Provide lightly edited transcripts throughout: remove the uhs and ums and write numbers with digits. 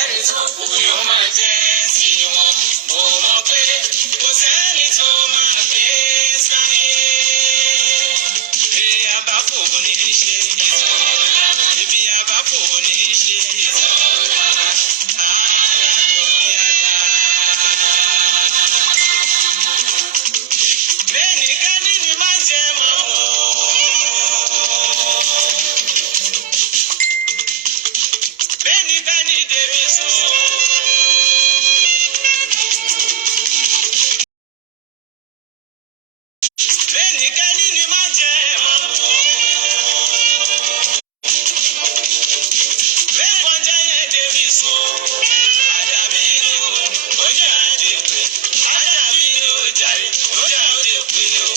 ẹni tó kù yóò máa jẹ́ tiwọn. Mo mọ̀ pé kò sẹ́ni tó máa gbé sáyé. Ibi àbáfò ní í ṣe ìtura. Ibi àbáfò ní í ṣe ìtura. Lẹ́nìkẹ́ni ni máa jẹ́ mọ́ o. Bẹ́ni débi sùn. Lẹ́nìkẹ́ni ni máa jẹ́ mọ́ o. Bẹ́ni wọ́n jẹ́ yẹn débi sùn. Àdàbí ni o, ó jẹ́ àdèpé. Àdàbí ni o jàre, ó jẹ́ àdèpé o.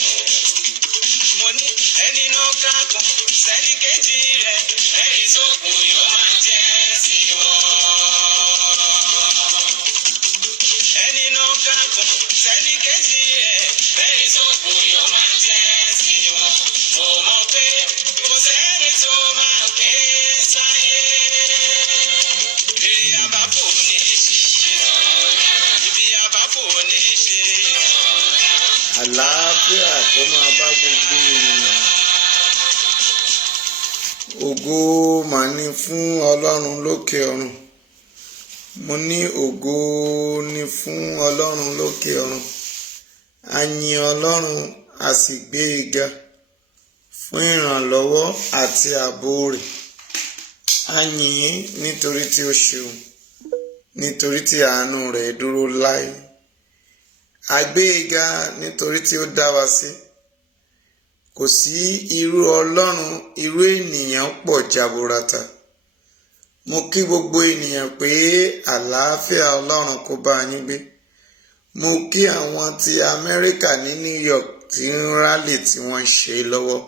Mo ní ẹni náà kákan, sẹ́ni kejì rẹ̀, ẹni tó kù yóò máa jẹ́ tiwọn. Ẹni náà kákan, sẹ́ni kejì rẹ̀, ẹni tó kù yóò máa jẹ́ tiwọn. Mo mọ̀ pé kò sẹ́ni tó máa gbé sáyé. Ibi àbáfò ní í ṣe ìtura. Ibi àbáfò ní í ṣe ìtura. Àlàáfíà kó máa bá gbogbo ènìyàn. Ògo mà ní fún Ọlọ́run lókè ọ̀run. Mo ní ògo ní fún Ọlọ́run lókè ọ̀run. A yìn Ọlọ́run, a sì gbé e ga fún ìrànlọ́wọ́ àti ààbò rẹ̀. A yìn ín nítorí tí ó ṣeun, nítorí tí àánú rẹ̀ dúró láé. A gbé e ga nítorí tí ó dá wa sí. Kò sí irú Ọlọ́run, irú ènìyàn pọ̀ jaburata. Mo kí gbogbo ènìyàn pé àlàáfíà Ọlọ́run kó bá yín gbé. Mo kí àwọn ti Amẹ́ríkà ní New York tí ń rálì tí wọ́n ń ṣe lọ́wọ́.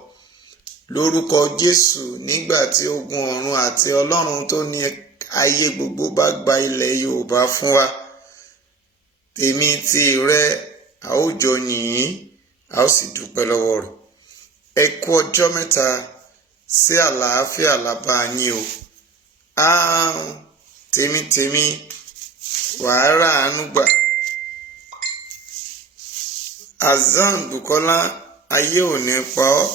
Lórúkọ Jésù, nígbà tí ogun ọ̀run àti Ọlọ́run tó ní ayé gbogbo bá gba ilẹ̀ Yorùbá fún wa, tèmi ti rẹ, a ó jọ yìn ín, a ó sì dúpẹ́ lọ́wọ́ rẹ̀. Ẹ kú ọjọ́ mẹ́ta, sí àlàáfíà lábá yín o. Tèmi wàá rà àánú gbà. Azan Bukola, ayé ò ní pa ọ́.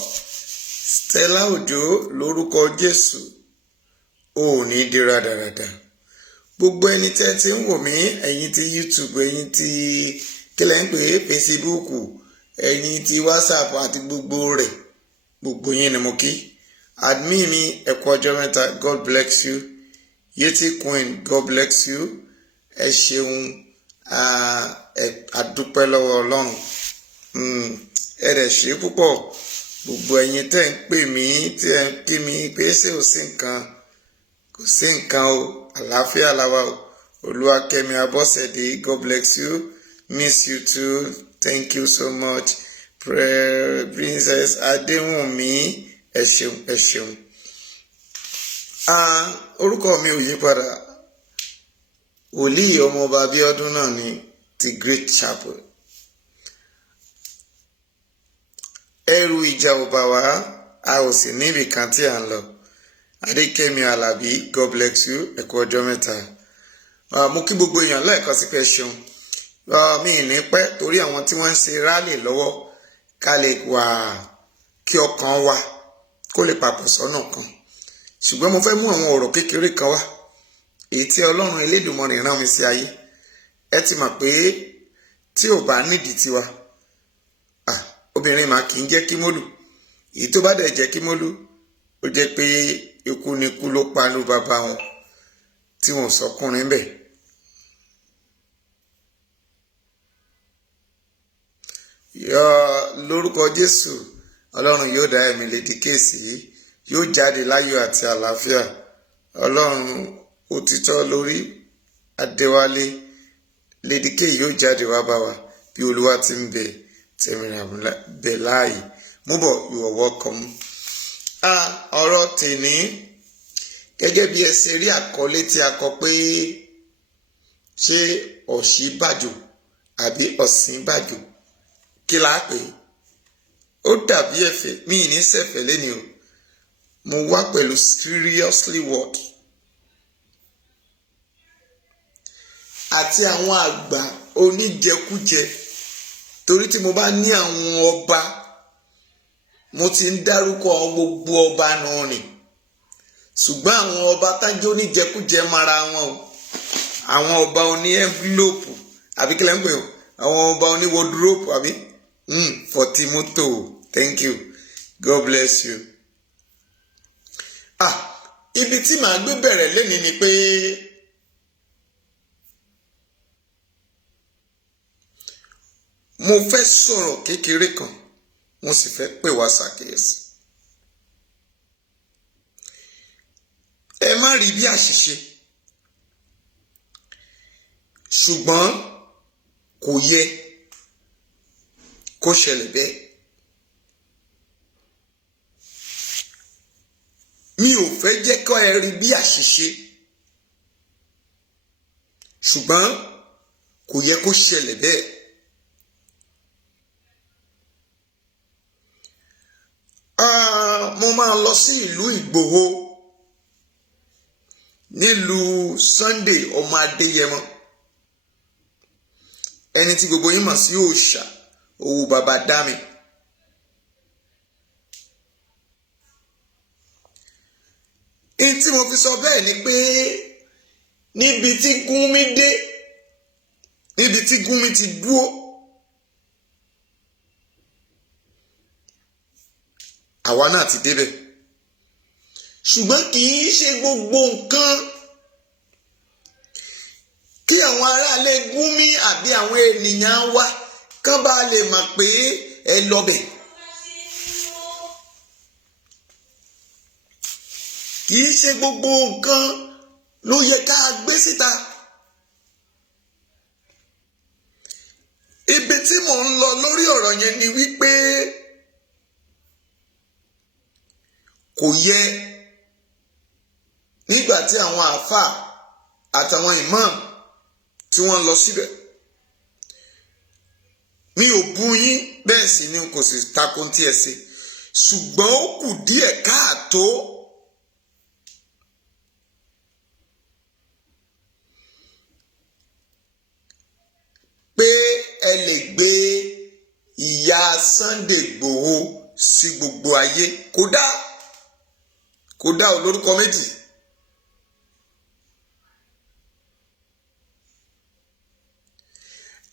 Stella Ojo, lórúkọ Jésù, ò ní di rádaràda. Gbogbo ẹni tẹ́ ti ń wò mí, ẹ̀yin ti YouTube, ẹ̀yin ti kílẹ̀ ń pè é Facebook, ẹ̀yin ti WhatsApp àti gbogbo rẹ̀, gbogbo yín ni mo kí. Admin mi, ẹ kú ọjọ́ mẹ́ta, God bless you. Yeti Queen, God bless you. Ẹ ṣeun, àdúpẹ́ lọ́wọ́ Ọlọ́run. Ẹ rẹ̀ ṣe púpọ̀. Gbogbo ẹ̀yin tẹ́ ń pè mí, tí ẹ ń kí mi pé ṣé ò sí nǹkan, kò sí nǹkan o, àlàáfíà làwa o. Olúwakẹ́mi Abọ́sẹ̀dé, God bless you. Miss you too. Thank you so much. Princess Adéwùnmí, ẹ ṣeun, ẹ ṣeun. Orúkọ mi ò yí padà. Wòlíì ọmọọba Abíọ́dún náà ni ti Great Chapel. Ẹrù ìjà ò bà wá, a ò sì níbì kan tí à ń lọ. Adékẹ́mi Àlàbí, God bless you, ẹ kú ọjọ́ mẹ́ta. Mo kí gbogbo èèyàn lẹ́ẹ̀kan sí pé ṣeun. Mi ì ní pẹ́ torí àwọn tí wọ́n ń ṣe rálì lọ́wọ́ ká lè wà kí ọkàn wa kó lè papọ̀ sọ́nà kan. Ṣùgbọ́n mo fẹ́ mú àwọn ọ̀rọ̀ kékeré kan wá, èyí tí Ọlọ́run Elédùmarè rán mi sí ayé. Ẹ ti mọ̀ pé tí ò bá nídìí tiwa, obìnrin mà kì í jẹ́ kí mólú. Èyí tó bá dẹ̀ jẹ́ kí mólú, ó jẹ́ pé ikú ni ikú ló panú bàbá wọn tí wọn sọkùnrin bẹ̀. Lórúkọ Jésù, Ọlọ́run yóò dá ẹ̀mí Lady K sí, yóò jáde láyọ̀ àti àlàáfíà. Ọlọ́run òtítọ́ lórí Adéwálé, Lady K yóò jáde wá bá wa bí Olúwa ti ń bẹ bẹ̀ láàyè. Múbọ̀, you are welcome. Ọ̀rọ̀ tèmi, gẹ́gẹ́ bí ẹ ṣe rí àkọlé tí a kọ pé ṣé Ọ̀ṣínbàjò àbí Ọ̀ṣínbàjò, kí la pè é? Ó dàbí ẹ̀fẹ̀, mi ì ní ṣẹ̀fẹ̀ lẹ́ni o. Mo wá pẹ̀lú seriously word. àti àwọn àgbà oníjẹkújẹ, torí tí mo bá ní àwọn ọba, mo ti ń dárúkọ gbogbo ọba náà ni, ṣùgbọ́n àwọn ọba tájọ́ oníjẹkújẹ mara wọn o, àwọn ọba oní envelope àbí kílẹ̀ ń pè ó, àwọn ọba oní wardrobe àbí for Timoto, thank you, God bless you. Ibi tí màá gbé bẹ̀rẹ̀ lénìí ni pé mo fẹ́ sọ̀rọ̀ kékeré kan, mo sì fẹ́ pè wá ṣàkíyèsí. Ẹ má rí bí àṣìṣe, ṣùgbọ́n kò yẹ kó ṣẹlẹ̀ bẹ́ẹ̀. Mi ò fẹ́ jẹ́ kó ẹ rí bí àṣìṣe, ṣùgbọ́n kò yẹ kó ṣẹlẹ̀ bẹ́ẹ̀. Mo máa lọ sí ìlú Ìgbòho nílùú Sunday ọmọ Adéyẹmọ, ẹni tí gbogbo yín mọ̀ sí òòṣà owó bàbá dámi. Èyí tí mo fi sọ bẹ́ẹ̀ ni pé níbi tí Gúnmi dé, níbi tí Gúnmi ti dúró, àwa náà ti débẹ̀. Ṣùgbọ́n kì í ṣe gbogbo nǹkan kí àwọn aráalé Gúnmi àbí àwọn ènìyàn wa kán bá lè mọ̀ pé ẹ lọ́bẹ̀. Kì í ṣe gbogbo nǹkan ló yẹ ká gbé síta. Ibi tí mò ń lọ lórí ọ̀rọ̀ yẹn ni wípé kò yẹ nígbà tí àwọn àáfàá àtàwọn imam tí wọ́n lọ síbẹ̀. Mi ò bú yín, bẹ́ẹ̀ sì ni kò sì tako tí ẹ ṣe, ṣùgbọ́n ó kù díẹ̀ káàtó. Pé ẹ lè gbé ìyà Sunday Igboho sí gbogbo ayé, kódà olórúkọ méjì.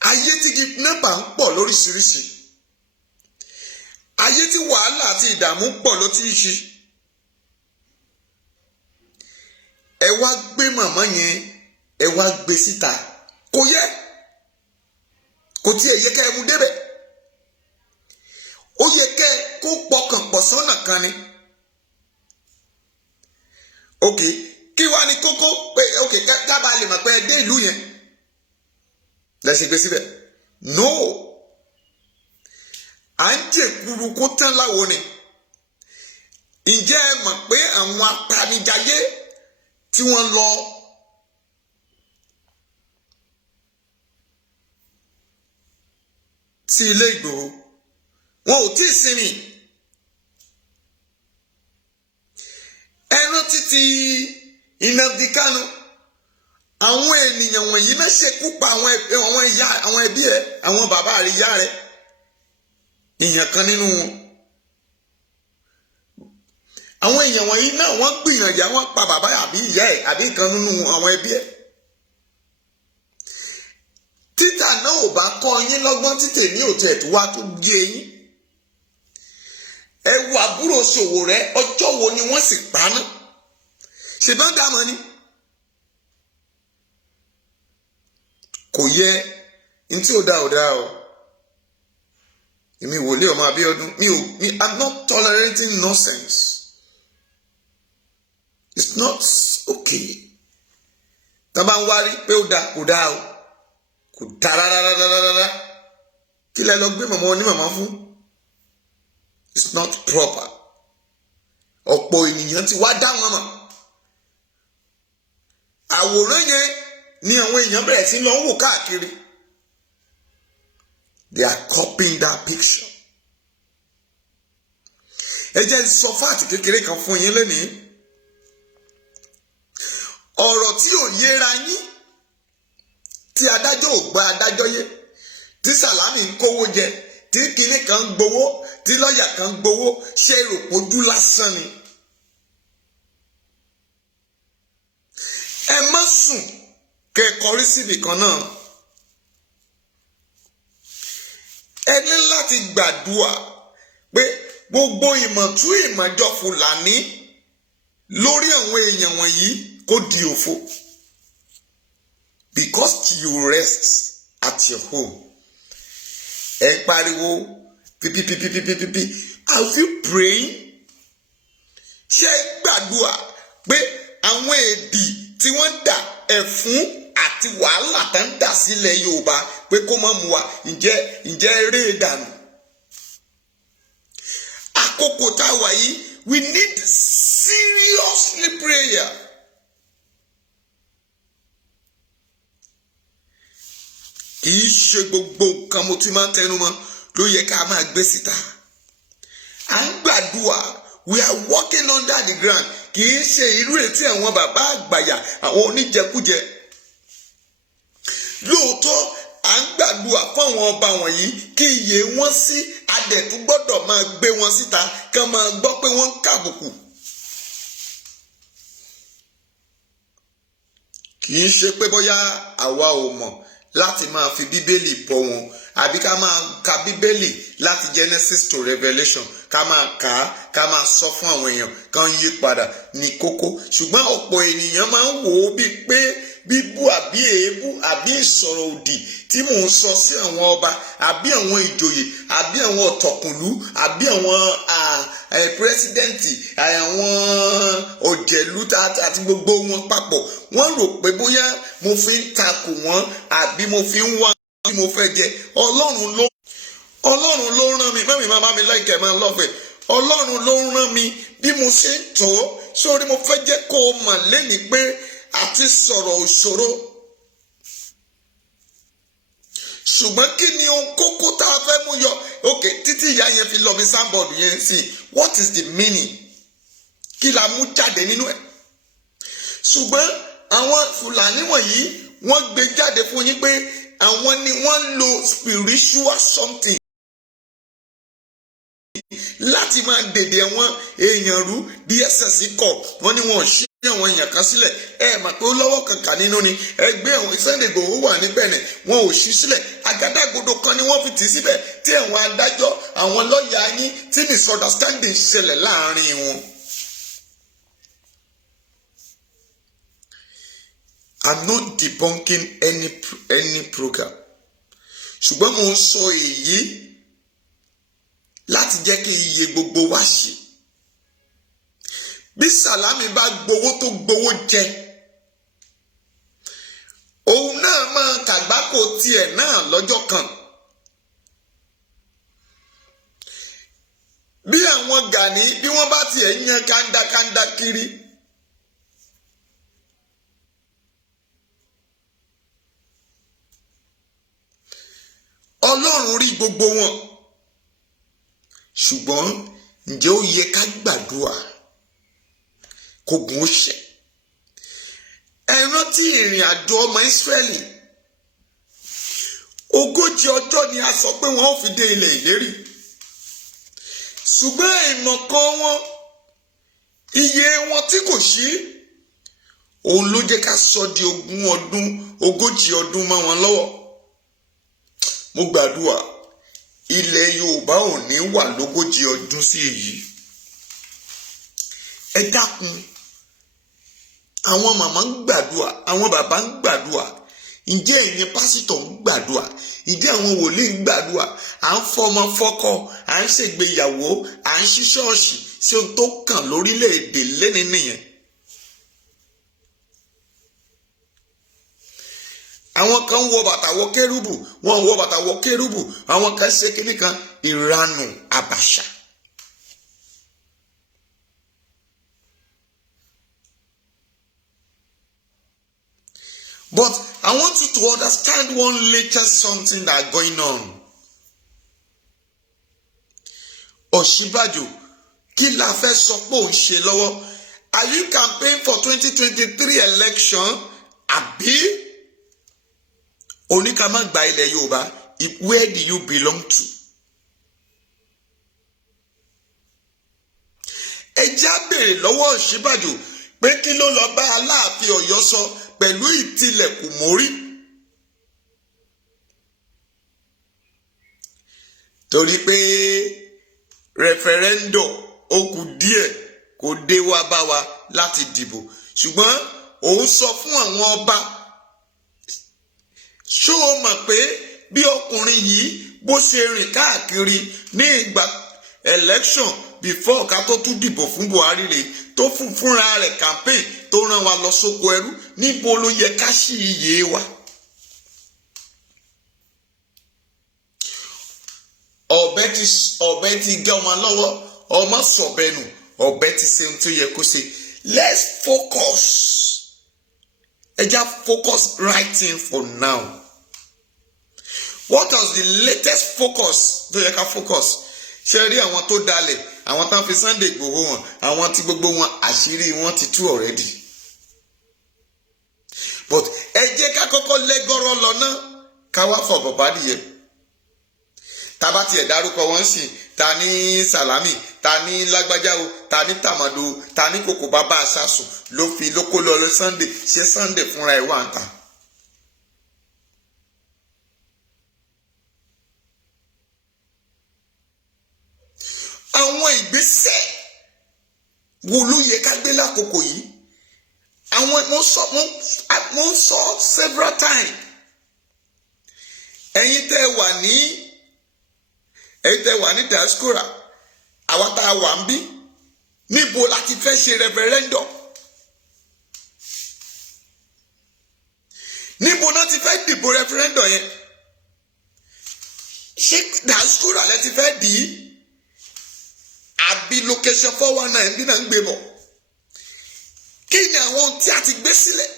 Ayé tí kidnapper ń pọ̀ lóríṣiríṣi, ayé tí wàhálà àti ìdààmú pọ̀ ló ti ṣe. Ẹ wá gbé màmá yẹn, ẹ wá gbé síta, kò yẹ, kò tí ẹ yẹ ká ẹ mú débẹ̀. Ó yẹ ká ẹ kó pọkàn pọ̀ sọ́nà kan ni. Ok, kí wá ní kókó pé ok ká bá lè mọ̀ pé ẹ dé ìlú yẹn lẹ́sìn gbé síbẹ̀. No, à ń jèkuru kó tán láwo ni. Ǹjẹ́ ẹ mọ̀ pé àwọn apanijayé tí wọ́n lọ sí ilé Ìgbòho, wọn ò tí ì sinmi. Ẹran títí Nnamdi Kanu, àwọn ènìyàn wọ̀nyí náà ṣekú pa àwọn ẹbí ẹ, àwọn bàbá rẹ, ìyá rẹ, èèyàn kan nínú wọn. Àwọn èèyàn wọ̀nyí náà wọ́n gbìyànjú, àwọn pa bàbá àbí ìyá ẹ àbí kan nínú àwọn ẹbí ẹ. Títà náà ò bá kọ́ yín lọ́gbọ́n, títè ní òtẹ̀ tó wá tó gbé yín. Ẹ wo àbúrò Sowore, ọjọ́ wo ni wọ́n sì pa ná? Ṣèbọn dàmọ́ ni. Kò yẹ ní tí ò dá o. Èmi wòlíì ọmọ Abíọ́dún, I'm not tolerating nonsense. It's not okay. Tá bá ń wárí pé ó dá, kò dá o. Kò dá rárá. Kí lẹ lọ gbé màmá onímàmá fún? It's not proper. Ọ̀pọ̀ ènìyàn ti wá dá wọn mọ̀. Àwòrán yẹn ni àwọn èèyàn bẹ̀rẹ̀ sí lọ ń wò káàkiri. They are copying that picture. Ẹ jẹ́ sọ fáàtì kékeré kan fún yín lónìí. Ọ̀rọ̀ tí ò yéra yín pé adájọ́ yé, tí Sàlámì ń kówó jẹ, tí kinní kan ń gbowó, tí lọ́ọ̀yà kan ń gbowó, ṣé rò pójú lásán ni? Ẹ má sùn kẹkọrí síbi kan náà. Ẹ ní láti gbàdúrà pé gbogbo ìmọ̀tún ìmọ̀jọ Fúlàní lórí àwọn èèyàn wọ̀nyí kó di òfo. Because you rest at your home. Ẹ pariwo pipipipipipipi. Are you praying? Ṣé gbàdúrà pé àwọn èdì tí wọ́n dà ẹ̀fún àti wàhálà tá ń dà sílẹ̀ Yorùbá pé kó má mú wa ǹjẹ́ eré dànù? Àkókò tá a wà yìí, we need seriously prayer. Kì í ṣe gbogbo nǹkan mo ti máa ń tẹnu mọ́ ló yẹ ká máa gbé síta. À ń gbàdúrà, we are walking under the ground. Kì í ṣe irú ètí àwọn bàbá àgbàyà, àwọn oníjẹkújẹ. Lóòótọ́ à ń gbàdúrà fún àwọn ọba wọ̀nyí kí iye wọn sí, adẹ̀tú gbọ́dọ̀ máa gbé wọn síta kán máa gbọ́ pé wọ́n ń kàbùkù. Kì í ṣe pé bóyá àwa ò mọ̀ láti máa fi bíbélì bọ́ wọn, àbí ká máa ka bíbélì láti Genesis to Revelation, ká máa kà á, ká máa sọ fún àwọn èèyàn kán yí padà ní kókó. Ṣùgbọ́n ọ̀pọ̀ ènìyàn máa ń wò ó bíi pé bíbú àbí èébú àbí ìsọ̀rọ̀ òdì tí mò ń sọ sí àwọn ọba àbí àwọn ìjòyè àbí àwọn ọ̀tọ̀kùnlú àbí àwọn pírẹsidẹ́ǹtì àwọn òjèlú àti gbogbo wọn papọ̀, wọ́n rò pé bóyá mo fi ń takò wọ́n àbí mo fi ń wá bí mo fẹ́ jẹ. Ọlọ́run ló rán mi, mẹ́rin máa bá mi láìkẹ́ máa lọ́fẹ̀ẹ́. Ọlọ́run ló rán mi bí mo ṣe ń tọ́ sórí. Mo fẹ́ jẹ́ kó o mọ̀ lẹ́ni pé àti sọ̀rọ̀ òṣòro. Ṣùgbọ́n kí ni ohun kókó tá a fẹ́ mú yọ? Okay, títí ìyá yẹn fi lọ bí sábọ̀dù yẹn sí. What is the meaning? Kí la mú jáde nínú ẹ̀? Ṣùgbọ́n àwọn Fúlàní wọ̀nyí wọ́n gbé jáde fún yín pé àwọn ni wọ́n lo spiritual something láti máa dèdè àwọn èèyàn rú. DSS kọ̀ wọ́n ní wọn ò ṣí àwọn èèyàn kan sílẹ̀. Ẹ mà pé ó lọ́wọ́ kankan nínú ni. Ẹgbẹ́ àwọn Sunday Igboho wà níbẹ̀ ni wọn ò ṣí sílẹ̀. Àgádágodo kan ni wọ́n fi tì síbẹ̀ tí àwọn adájọ́ àwọn lọ́ọ̀yà yín tí misunderstanding ṣẹlẹ̀ láàrin wọn. I'm not debunking any program. Ṣùgbọ́n mo ń sọ èyí láti jẹ́ kí iye gbogbo wa ṣe. Bí Sàlámì bá gbowó tó gbowó jẹ, òun náà máa kàgbákò tiẹ̀ náà lọ́jọ́ kan. Bí àwọn Gani bí wọ́n bá tiẹ̀ yan kándakánda kiri, Ọlọ́run rí gbogbo wọn. Ṣùgbọ́n ǹjẹ́ ó yẹ ká gbàdúrà kógun ó ṣẹ? Ẹ rántí ìrìn àjò ọmọ Ísírẹ́lì. 40 ọjọ́ ni a sọ pé wọ́n ó fi dé ilẹ̀ ìlérí. Ṣùgbọ́n ìmọ̀kan wọn, iye wọn tí kò ṣí, òun ló jẹ́ ká sọ di 40 ọdún mọ́ wọn lọ́wọ́. Mo gbàdúrà ilẹ̀ Yorùbá ò ní wà 40 ọdún sí èyí. Ẹ dákun, àwọn màmá ń gbàdúrà, àwọn bàbá ń gbàdúrà, ǹjẹ́ ẹ̀yin pásítọ̀ ń gbàdúrà, ǹjẹ́ àwọn wòlíì ń gbàdúrà? À ń fọmọ fọ́kọ, à ń ṣègbéyàwó, à ń ṣí ṣọ́ọ̀ṣì, sí ohun tó kàn lórílẹ̀‐èdè lẹ́ni nìyẹn. Àwọn kan wọ bàtà wọ kérúbù, wọ́n wọ bàtà wọ kérúbù, àwọn kan ṣe kíní kan ìranù àbàṣà. But I want you to understand one latest something that going on. Ọ̀ṣínbàjò, kí la fẹ́ sọ pé òun ṣe lọ́wọ́? Are you campaigning for 2023 election? Àbí oníkà má gba ilẹ̀ Yorùbá, where do you belong to? ẹ já béèrè lọ́wọ́ Ọ̀ṣínbàjò pé kí ló lọ bá Aláàfin Ọ̀yọ́ sọ pẹ̀lú ìtìlẹ̀kùn mórí. torí pé referendum ó kù díẹ̀ kó dé wá bá wa láti dìbò, ṣùgbọ́n òun sọ fún àwọn ọba, ṣó o mọ̀ pé bí ọkùnrin yìí bó ṣe rìn káàkiri ní ìgbà election before ká tó tún dìbò fún Buhari rè tó fúnra rẹ̀ campaign tó rán wa lọ sóko ẹrú, níbo ló yẹ ká ṣí iye wa. ọ̀bẹ ti gé ọmọ lọ́wọ́, ọmọ sọ̀bẹ̀nù, ọ̀bẹ ti ṣe ohun tó yẹ kó ṣe. Let's focus. ẹ já focus right thing for now. What was the latest focus tó yẹ ká focus? ṣe rí àwọn tó dalẹ̀, àwọn tán fi Sunday Igboho wọn, àwọn tí gbogbo wọn àṣírí wọn ti tú already. But ẹ jẹ́ ká kọ́kọ́ lẹ́gọ́rọ́ lọ náà ká wá fọ̀ bàbá nìyẹn. Tábà tiẹ̀ dárúkọ wọn sí, ta ní Sàlámì, ta ní Lágbájá o, ta ní Tàmàdò, ta ní Kòkò bàbá àṣàṣù ló fi lóko lọ lọ Sunday, ṣé Sunday fúnra ẹ̀ wà ń ta. Àwọn ìgbésẹ̀ wo ló yẹ ká gbé lákòókò yìí? Àwọn mo sọ several times. Ẹ̀yin tẹ́ wà ní diaspora, àwa tá a wà ń bí, níbo láti fẹ́ ṣe referendum? Níbo náà ti fẹ́ dìbò referendum yẹn? Ṣé diaspora lẹ ti fẹ́ dì í? Àbí location 419 bí náà ń gbé bọ̀? Kí ni àwọn tí a ti gbé sílẹ̀?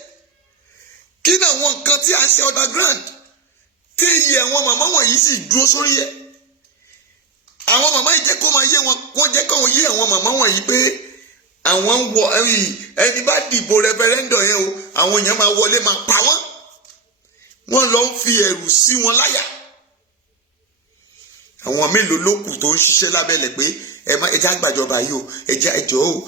Kí ni àwọn nǹkan tí a ṣe underground tí iye àwọn màmá wọ̀nyí sì dúró sórí ẹ̀? Àwọn màmá yìí jẹ́ kó máa yé wọn, wọ́n jẹ́ kó yé àwọn màmá wọ̀nyí pé àwọn ń wọ ẹni bá dìbò referendum yẹn o, àwọn èèyàn máa wọlé máa pa wọ́n. Wọ́n lọ ń fi ẹ̀rù sí wọn láyà. Àwọn mélòó ló kù tó ń ṣiṣẹ́ lábẹ́lẹ̀ pé ẹja gbàjọba yìí o, ẹjọ́ o,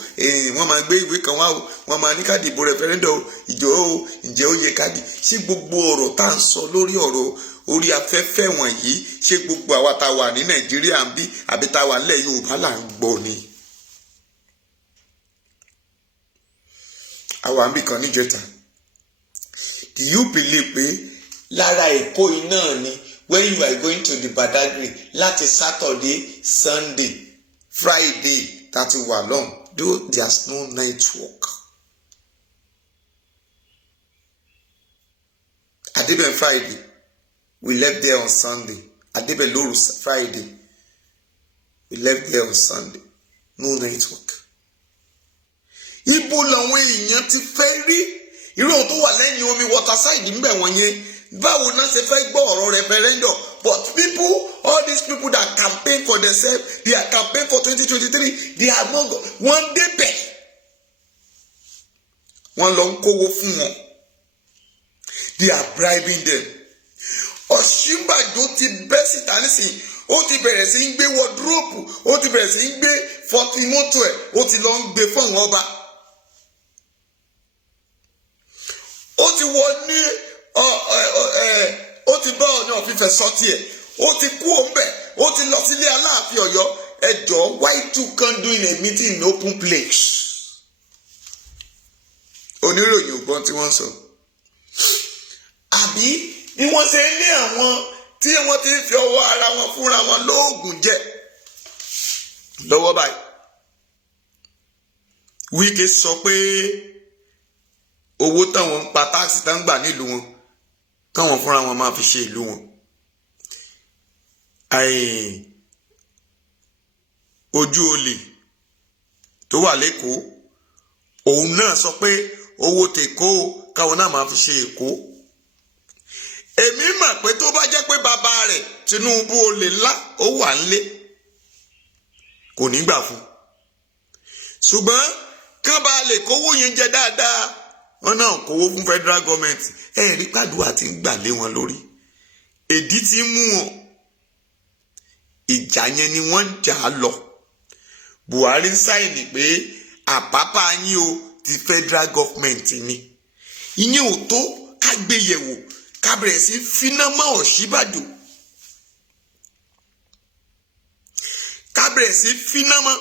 wọ́n máa gbé ìwé kan wá o, wọ́n máa ní ká dìbò referendum o, ìjọ́ o, ǹjẹ́ ó yẹ ká dì? Ṣé gbogbo ọ̀rọ̀ tá à ń sọ lórí ọ̀rọ̀ orí afẹ́fẹ́ wọ̀nyí, ṣé gbogbo àwa tá a wà ní Nàìjíríà ń bí àbí tá a wà nílẹ̀ Yorùbá là ń gbọ́ ni? Àwa ń bì kan níjẹta. Do you believe pé lára Èkó yìí náà ni when you are going to the Badagry láti Saturday, Sunday, Friday that you were long, though there's no network. Adeben Friday, we left there on Sunday. Adeben Loru Friday, we left there on Sunday. No network. Ibo làwọn èèyàn ti fẹ́ rí irú tó wà lẹ́yìn omi waterside ńbẹ̀ wọ̀nyẹn. Báwo náà ṣe fẹ́ gbọ́ ọ̀rọ̀ referendum? But people, all these people that campaign for themselves, they are campaign for 2023, they are not one day back. Wọ́n lọ ń kówó fún wọn. They are bribing them. Ọ̀ṣínbàjò ti bẹ́ síta nísìnyí, ó ti bẹ̀rẹ̀ sí ń gbé wọ́dúrópù, ó ti bẹ̀rẹ̀ sí ń gbé fọ́tí mọ́tò ẹ̀, ó ti lọ ń gbé fún àwọn ọba. Ó ti wọ ní ó ti bá Ọọ̀ni of Ifẹ̀ sọ́tì ẹ̀, ó ti kú òǹbẹ̀, ó ti lọ sílé Aláàfin Ọ̀yọ́. Ẹjọ́, why you can't do in a meeting in open place? Oníròyìn ògbọ́n tí wọ́n sọ. Àbí bí wọ́n ṣe ní àwọn tí wọ́n ti fi ọwọ́ ara wọn fúnra wọn lóògùn jẹ lọ́wọ́ báyìí. Wike sọ pé owó táwọn ń pa táàsì tá ń gbà nílùú wọn káwọn fúnra wọn máa fi ṣe ìlú wọn. Ojú olè tó wà lẹ́kọ̀ọ́ òun náà sọ pé owó tèkó káwọn náà máa fi ṣe Èkó. Èmi mọ̀ pé tó bá jẹ́ pé bàbá rẹ̀ Tinubu olè ńlá ó wà nílé kò ní gbà fún. Ṣùgbọ́n kán bá lè kówó yẹn jẹ dáadáa, wọn náà kówó fún federal government. Rí pàdúrà tí ń gbà lé wọn lórí. èdí tí mú wọn ìjà yẹn ni wọ́n jà á lọ. Buhari ń sáìnì pé àpápá yín o ti federal government ni. Ìyẹn ò tó ká gbé yẹ̀wò ká bẹ̀rẹ̀ sí finá mọ́ Ọ̀ṣínbàjò. Ká bẹ̀rẹ̀ sí finá mọ́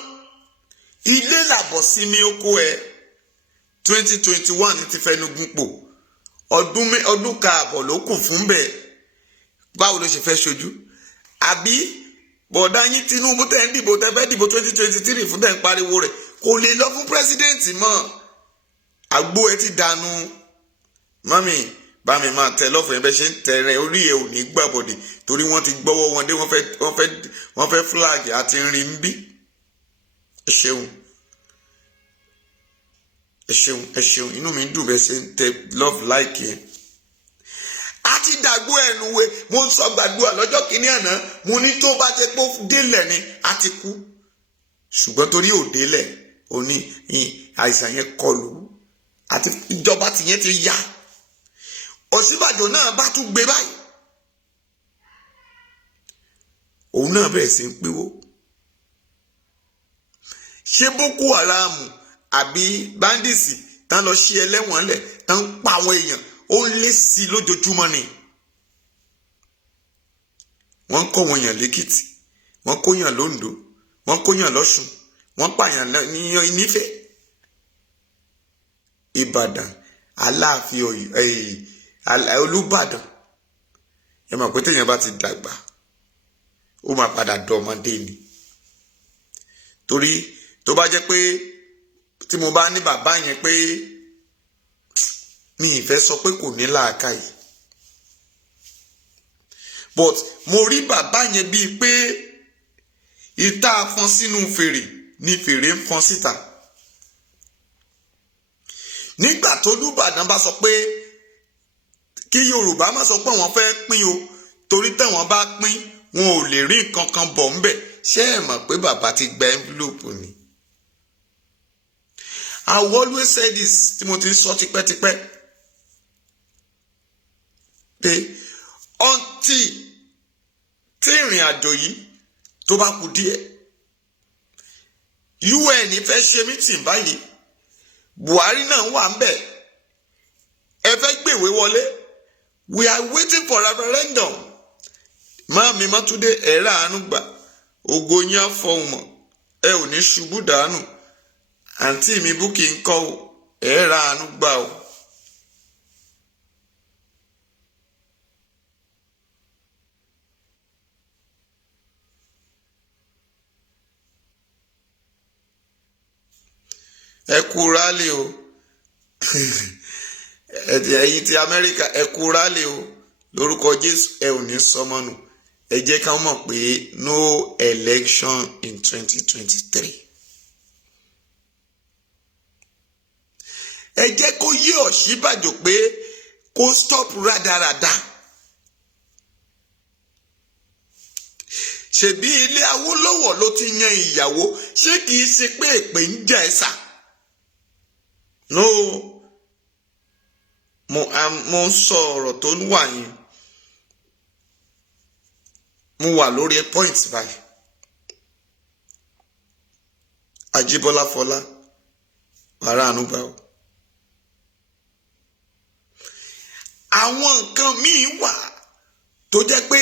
ilé làbọ̀ sí ní oko ẹ̀ 2021 ti fẹnu gúnpò ọdún kààbọ̀ ló kù fún bẹ́ẹ̀. Báwo ló ṣe fẹ́ ṣojú? Àbí bọ̀dá yín Tinubu tẹ́ ń dìbò tẹ́ fẹ́ dìbò 2023 fún tẹ́ ń pariwo rẹ̀ kò lè lọ fún pírẹsidẹ́ǹtì mọ́. Àgbo ẹ ti dànù. Mọ́mì bá mi máa tẹ lọ́fẹ̀ẹ́ bẹ́ẹ̀ ṣe ń tẹ̀rẹ̀ orí ẹ̀ ò ní gbàbọ̀dẹ̀ torí wọ́n ti gbọ́wọ́ wọn dé wọ́n fẹ́ flag àti rin ń bí. Ẹ ṣeun ẹ ṣeun ẹ ṣeun inú mi dùn bẹ́ẹ̀ ṣe ń tẹ love like yẹn. A ti dàgbò ẹnu we mo ń sọ gbàdúrà lọ́jọ́ kìíní àná mo ní tó bá jẹ́ pé ó délẹ̀ ni a ti kú ṣùgbọ́n torí ò délẹ̀ ò ní àìsàn yẹn kọlù àti ìjọba tìyẹn ti yá. Ọ̀ṣínbàjò náà bá tún gbé báyìí òun náà bẹ̀rẹ̀ sí ń pínwó. Ṣé Boko Haram àbí bandits tán lọ sí ẹlẹ́wọ̀n lẹ̀ tán ń pa àwọn èèyàn ó lé sí lójoojúmọ́ ni. Wọ́n kọ́ wọn yàn lẹ́kìtì wọ́n kó yàn lóńdó wọ́n kó yàn lọ́ṣùn wọ́n pààyàn nífẹ̀ẹ́. Ìbàdàn Aláàfin Olúbàdàn ẹ mọ̀ pé téèyàn bá ti dàgbà ó máa padà dọmọdé ni. Torí tó bá jẹ́ pé tí mo bá ní bàbá yẹn pé mi ìfẹ́ sọ pé kò ní làákàyè but mo rí bàbá yẹn bíi pé ìta fọn sínú fèrè ni fèrè ń fọn síta. Nígbà tó Olúbàdàn bá sọ pé kí Yorùbá má sọ pé wọ́n fẹ́ pín o torí tẹ̀wọ́n bá pín wọn ò lè rí nǹkan kan bọ̀ ńbẹ̀. Ṣé ẹ mọ̀ pé bàbá ti gba envelope ni? I always say this tí mo ti sọ tipẹ́tipẹ́ pé ọ̀ǹtì tí ìrìn àjò yìí tó bá kù díẹ̀ UN fẹ́ ṣe meeting báyìí Buhari náà wà ń bẹ̀ ẹ fẹ́ gbèwé wọlé we are waiting for referendum. Máàmí Mátúndé ẹ̀rọ àánú gbà ògo yín á fọhùn mọ́ ẹ ò ní ṣubú dànù. Àǹtí mi Búkì ń kọ́ ẹ̀rọ àánú gbà o. Ẹ kú rálì o ẹ̀yin ti Amẹ́ríkà ẹ kú rálì o lórúkọ Jésù ẹ ò ní sọmọnù. Ẹ jẹ́ ká mọ̀ pé no election in 2023. Ẹ jẹ́ kó yé Ọ̀ṣínbàjò pé kó stop rádaràda. Ṣebí ilé Awólọ́wọ̀ ló ti yan ìyàwó ṣé kìí ṣe pé èpè ń jà ẹ́ sà? No mo sọ ọ̀rọ̀ tó ń wà yín mo wà lórí point báyìí. Ajíbọ́lá Fọlá wàrà ànúgbà o. Àwọn nǹkan míì wà tó jẹ́ pé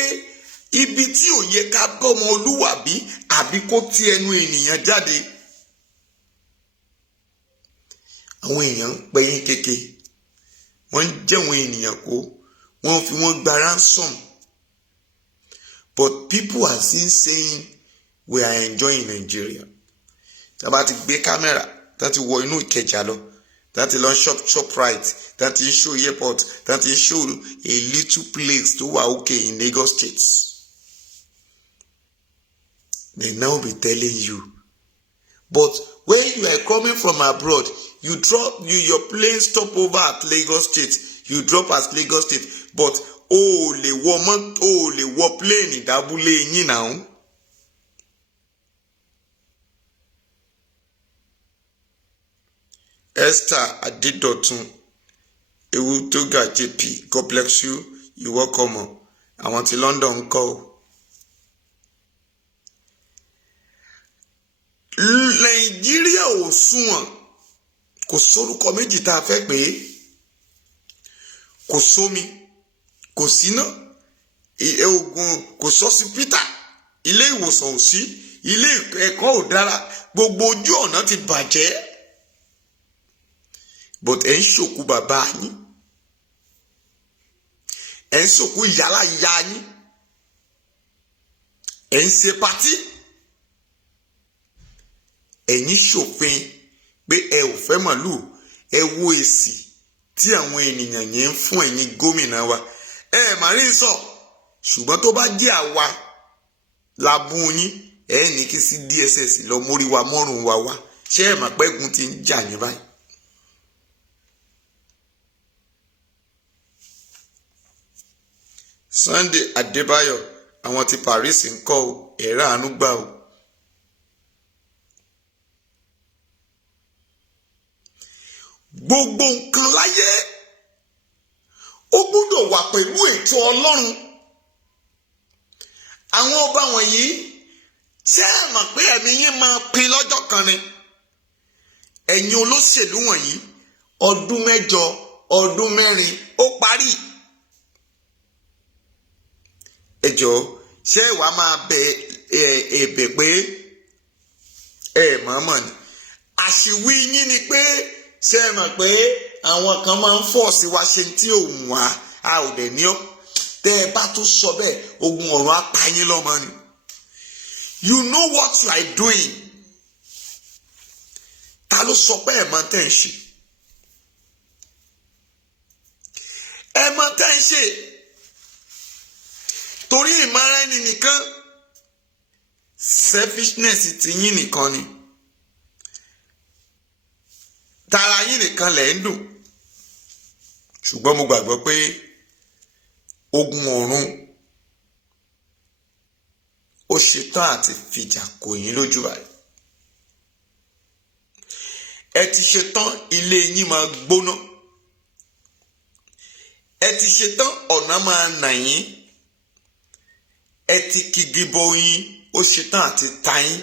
ibi tí ò yẹ ká bọ́mọ olúwàbí àbí kó ti ẹnu ènìyàn jáde àwọn èèyàn ń pè yín kéke wọ́n ń jẹ̀wọ̀n ènìyàn kó wọ́n fi wọ́n gba ransom but people are still saying we are enjoying Nigeria. Tá bá ti gbé kámẹ́rà tá ti wọ inú Ìkẹjà lọ tá ti lọ Shoprite tá ti show airport tá ti show a little place tó wà okay in Lagos State. They now be telling you but when you are coming from abroad you drop your plane stop over at Lagos State you drop at Lagos State but o lè wọ plane ìdábúlé yín náà. Esther Adedotun Ewutoga JP God bless you you welcome. àwọn ti London ń kọ́ o. Nàìjíríà ò sunwọ̀n, kò sórúkọ méjì tá a fẹ́ pé kò sómi, kò síná, oògùn kò sọ́sípítà, ilé ìwòsàn ò sí, ilé ẹ̀kọ́ ò dára, gbogbo ojú ọ̀nà ti bàjẹ́. But ẹ̀ ń ṣòkú bàbá yín, ẹ̀ ń ṣòkú yàrá ìyá yín, ẹ̀ ń ṣe patí, ẹ̀yin ṣòfin pé ẹ ò fẹ́ màlúù. Ẹ wo èsì tí àwọn ènìyàn yẹn ń fún ẹ̀yin gómìnà wa. Ẹ mà rí sọ, ṣùgbọ́n tó bá jẹ́ àwa la bú yín, ẹ ní kí sí DSS lọ mórí wa mọ́rùn wa wá. Ṣé ẹ mà pẹ́gun ti ń jà yín báyìí? Sunday Adébáyọ̀, àwọn ti Paris ń kọ́ o, ẹ̀rọ àánú gbà o. Gbogbo nǹkan láyé ó gbọ́dọ̀ wà pẹ̀lú ètò Ọlọ́run. Àwọn ọba wọ̀nyí, ṣé ẹ mọ̀ pé ẹ̀mí yín máa pin lọ́jọ́ kan ni? Ẹ̀yin olóṣèlú wọ̀nyí, ọdún 8, ọdún 4 ó parí. Ẹ jọ̀ọ́, ṣé ẹ wá máa ẹ̀bẹ̀ pé ẹ mọ̀ọ́mọ̀ ni? Àṣìwí yín ni pé ṣé ẹ mọ̀ pé àwọn kan máa ń fọ̀ sí wa ṣe tí òun wá a ò dẹ̀ ní ọ́. Tẹ́ ẹ bá tún sọ bẹ́ẹ̀, ogun ọ̀run á pa yín lọ́mọ ni. You know what you are doing. Ta ló sọ pé ẹ mọ̀ tẹ́ ń ṣe? Ẹ mọ̀ tẹ́ ń ṣe. Torí ìmọ̀ra ẹni nìkan, selfishness ti yín nìkan ni. Tara yín nìkan lẹ̀ ń dùn. Ṣùgbọ́n mo gbàgbọ́ pé ogun ọ̀run ó ṣetán àti fìjà kò yín lójú báyìí. Ẹ ti ṣetán, ilé yín máa gbóná. Ẹ ti ṣetán, ọ̀nà máa nà yín. Ẹ ti kigi bọ yín, ó ṣetán àti ta yín.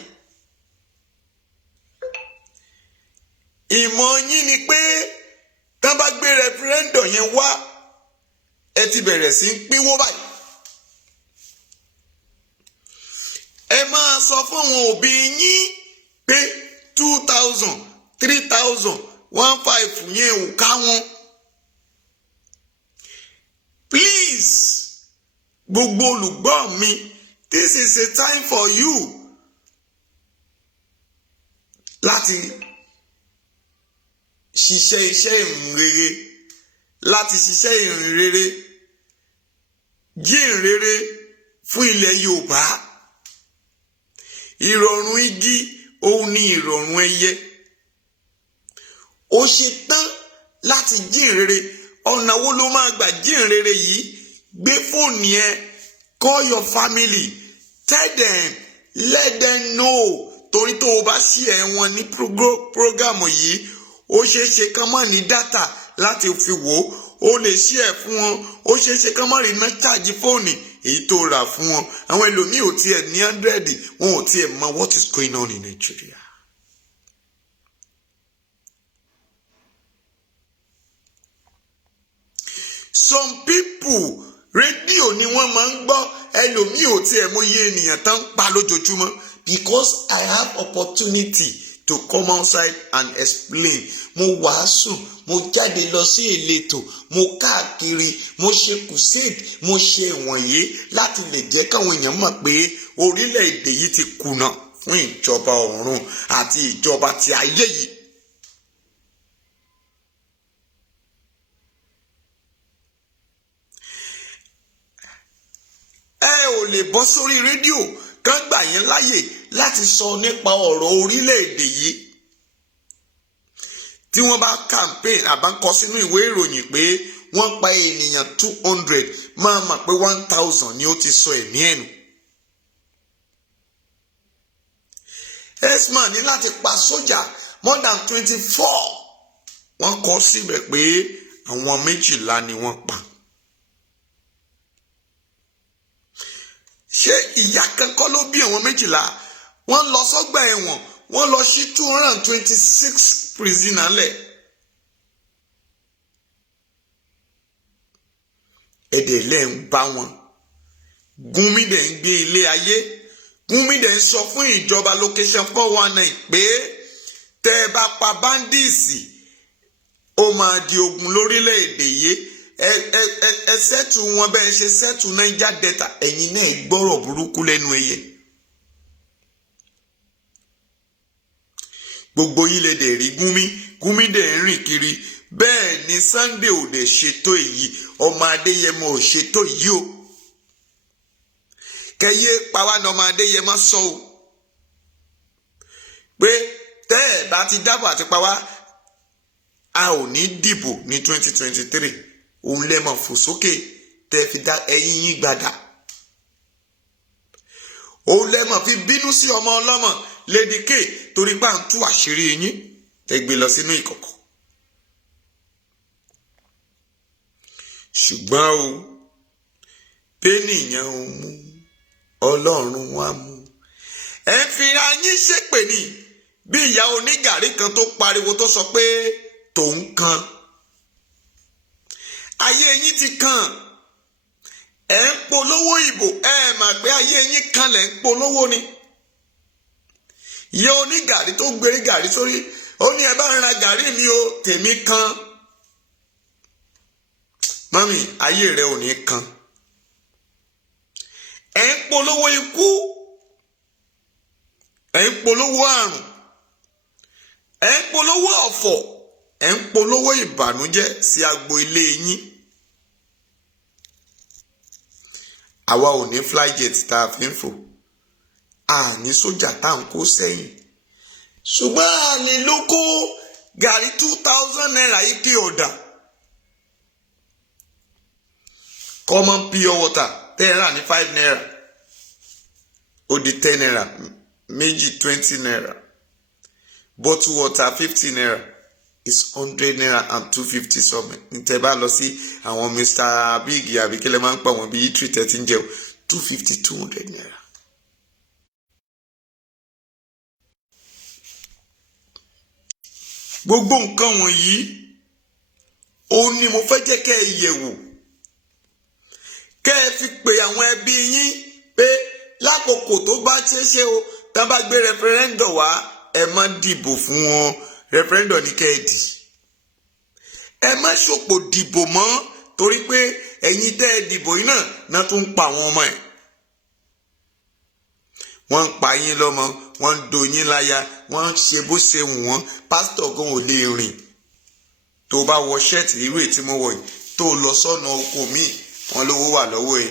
Ìmọ̀ yín ni pé tán bá gbé referendum yẹn wá, ẹ ti bẹ̀rẹ̀ sí ń pínwó báyìí. Ẹ máa sọ fún àwọn òbí yín pé 2,000, 3,000, 1,500 yẹn ò ká wọn. Please, gbogbo olùgbọ́ mi, this is a time for you láti ṣiṣẹ́ iṣẹ́ ìrìnrere, láti ṣiṣẹ́ ìrìnrere, jí ìrìnrere fún ilẹ̀ Yorùbá. Ìrọ̀rùn igi òun ni ìrọ̀rùn ẹyẹ. Ó ṣe tán láti jí ìrìnrere. Ọ̀nà wo ló máa gbà jí ìrìnrere yìí? Gbé fóònù ẹ, call your family, tell them, let them know. Torí tó o bá ṣí ẹ wọn ní prógámù yìí, ó ṣeéṣe kán má ní dátà láti fi wò ó. Ó lè ṣí ẹ fún wọn. Ó ṣeéṣe kán má rí iná ṣáàjì fóònù èyí tó rà fún wọn. Àwọn ẹlòmíì ò tiẹ̀ ní 100, wọn ò tiẹ̀ mọ what is going on in Nigeria. Some people, rédíò ni wọ́n máa ń gbọ́. Ẹlòmíì ò tiẹ̀ mọ iye ènìyàn tán ń pa lójoojúmọ́. Because I have opportunity to come outside and explain. Mo wàásù, mo jáde lọ sí ìletò, mo káàkiri, mo ṣe crusade, mo ṣe ìwọ̀nyí láti lè jẹ́ káwọn èèyàn mọ̀ pé orílẹ̀-èdè yìí ti kùnà fún ìjọba ọ̀run àti ìjọba ti ayé yìí. Ẹ ò lè bọ́ sórí rédíò kán gbà yín láyè láti sọ nípa ọ̀rọ̀ orílẹ̀-èdè yìí. Tí wọ́n bá campaign àbá kọ sínú ìwé ìròyìn pé wọ́n pa ènìyàn 200, máa mọ̀ pé 1,000 ni ó ti sọ ẹ̀mí ẹ̀ nù. Esma ní láti pa sójà more than 24. Wọ́n kọ síbẹ̀ pé àwọn 12 ni wọ́n pa. ṣé ìyá kan kọ́ ló bí àwọn 12? Wọ́n lọ sọ́gbà ẹ̀wọ̀n, wọ́n lọ sí 226 prisoner lẹ̀. Ẹ̀dẹ̀ lẹ́ ń bá wọn. Gúnmi dẹ̀ ń gbé ilé ayé. Gúnmi dẹ̀ ń sọ fún ìjọba location 419 pé tẹ́ ẹ bá pa báńdíìsì ó máa di ogun lórílẹ̀‐èdè yìí. Ẹ sẹ́tù wọn bẹ́ẹ̀ ṣe sẹ́tù Niger Delta. Ẹ̀yin náà gbọ́rọ̀ burúkú lẹ́nu ẹyẹ. Gbogbo yín lè dẹ̀ rí Gúnmi dẹ̀ ń rìn kiri. Bẹ́ẹ̀ ni Sunday ò dẹ̀ ṣètò èyí, ọmọ Adéyẹmọ ò ṣètò yìí o. Kẹyẹ pàwá ní ọmọ Adéyẹmọ sọ o pé tẹ́ ẹ̀ bá ti dábò àti pàwá a ò ní dìbò ní 2023. Òun lẹ́mọ̀ fò sókè tẹ́ fi dá ẹ̀yìn yín gbadà. Òun lẹ́mọ̀ fi bínú sí ọmọ ọlọ́mọ Lady K torí pà ń tú àṣírí yín tẹ́ gbé lọ sínú ìkọ̀kọ̀. Ṣùgbọ́n o pénìyàn ò mú Ọlọ́run wá mú. Ẹ fi ayín ṣépè ní bí ìyá onígàrí kan tó pariwo tó sọ pé tòun kan. Ayé yín ti kàn. Ẹ ń polówó ìbò, ẹ mà pé ayé yín kan lẹ̀ ń polówó ni. Ìyá onígàrí tó gbé gàrí sórí ó ní ẹ bá ń ra gàrí mi o, tèmi kan. Mami, ayé rẹ ò ní kan. Ẹ ń polówó ikú, ẹ ń polówó àrùn, ẹ ń polówó ọ̀fọ̀, ẹ ń polówó ìbànújẹ́ sí agbo ilé yín. Àwa ò ní flyjet tá a fi ń fò, a ní sójà tá à ń kó sẹ́yìn. Ṣùgbọ́n a lè ló kó gàrí 2000 naira yìí kí ọ̀dà. Common pure water tẹ́ ẹ rà ní 5 naira ó di 10 naira, méjì 20 naira. Bottle water 50 naira is 100 naira and 250 something. Ntẹ́ bá lọ sí àwọn Mr. Big àbí kílẹ̀ máa ń pa wọ́n bí eatery 13 jẹ́ 250 200 naira. Gbogbo nǹkan wọ̀nyí òun ni mo fẹ́ jẹ́ kẹ́ ẹ yẹ̀wò. Kẹ́ ẹ fi pè àwọn ẹbí yín pé lákòókò tó bá ṣeéṣe o tá bá gbé referendum wá ẹ má dìbò fún wọn. Referendum ní kẹ́ ẹ dì. Ẹ má ṣòpò dìbò mọ́ torí pé ẹ̀yin tẹ́ ẹ dìbò yín náà tún ń pa àwọn ọmọ ẹ̀. Wọ́n ń pa yín lọ́mọ, wọ́n ń do yín láya, wọ́n ń ṣe bó ṣe wù wọ́n. Pásítọ̀ gan ò lè rìn. Tó bá wọ ṣẹ́ẹ̀tì irú ètí mo wọ̀ yìí tó lọ sọ́nà oko míì wọ́n lówó wà lọ́wọ́ ẹ̀.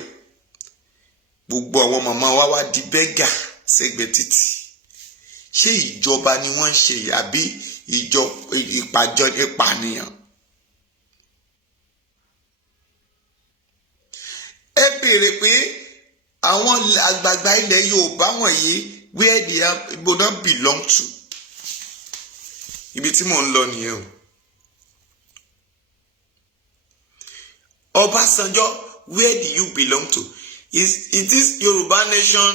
Gbogbo àwọn màmá wa wá di bẹ́gà sẹ́gbẹ̀ẹ́ títì. Ṣé ìjọba ni wọ́n ń ṣe àbí ìpànìyàn? Ẹ béèrè pé àwọn àgbààgbà ilẹ̀ Yorùbá wọ̀nyí where they don't belong to. Ibi tí mò ń lọ nìyẹn o. Ọbásanjọ́, where do you belong to? Is this Yoruba nation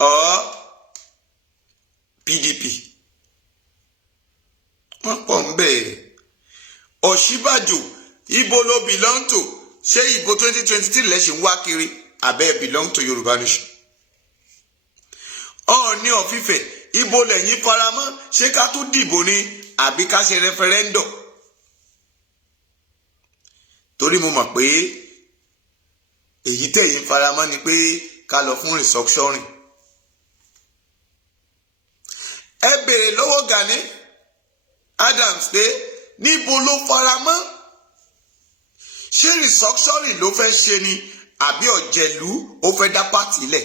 or PDP? Wọ́n pọ̀ ń bẹ̀. Ọ̀ṣínbàjò, ibo ló belong to? Ṣé ìbò 2023 lẹ́ṣin wá kiri? Àbẹ́ belong to Yoruba nation. Ọọ̀ni of Ifẹ̀, ibo lẹ́yìn faramọ́? Ṣé ká tún dìbò ni àbí ká ṣe referendum? Torí mo mọ̀ pé èyí tẹ̀yìn faramọ́ ni pé ká lọ fún restructuring. Ẹ béèrè lọ́wọ́ Gani Adams pé níbo ló faramọ́? Ṣé restructuring ló fẹ́ ṣe ni àbí ọ̀jẹ̀lú ó fẹ́ dá pàtì lẹ̀?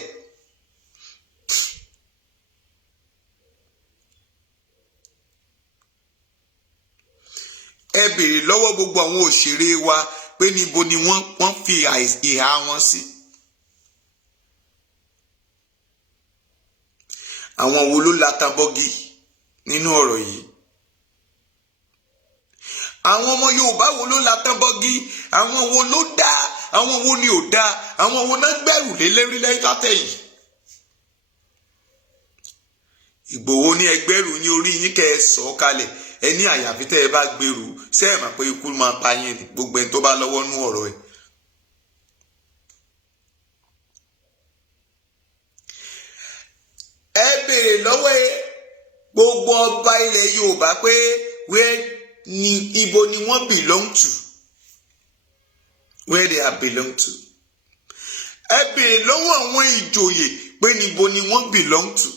Ẹ béèrè lọ́wọ́ gbogbo àwọn òṣèré wa pé níbo ni wọ́n fi ìhà wọn sí. Àwọn wo ló latabọ́gì nínú ọ̀rọ̀ yìí? Àwọn ọmọ Yorùbá wo ló latabọ́gì? Àwọn wo ló dá àwọn wo ni ò dáa, àwọn wo náà gbẹ̀rù lé lérí lẹ́yìn látẹ̀yìn. Ìgbòho ní ẹgbẹ́rù ní orí yín kẹ́ ẹ sọ kalẹ̀, ẹ ní àyàfi tẹ́ ẹ bá gbèrú ṣé ẹ mọ̀ pé ikú máa pa yín ni, gbogbo ẹni tó bá lọ́wọ́ nú ọ̀rọ̀ ẹ̀. Ẹ béèrè lọ́wọ́ gbogbo ọba ilẹ̀ Yorùbá pé ibo ni wọ́n belong to, where they are belong to. Ẹ béèrè lọ́wọ́ àwọn ìjòyè pé níbo ni wọ́n belong to.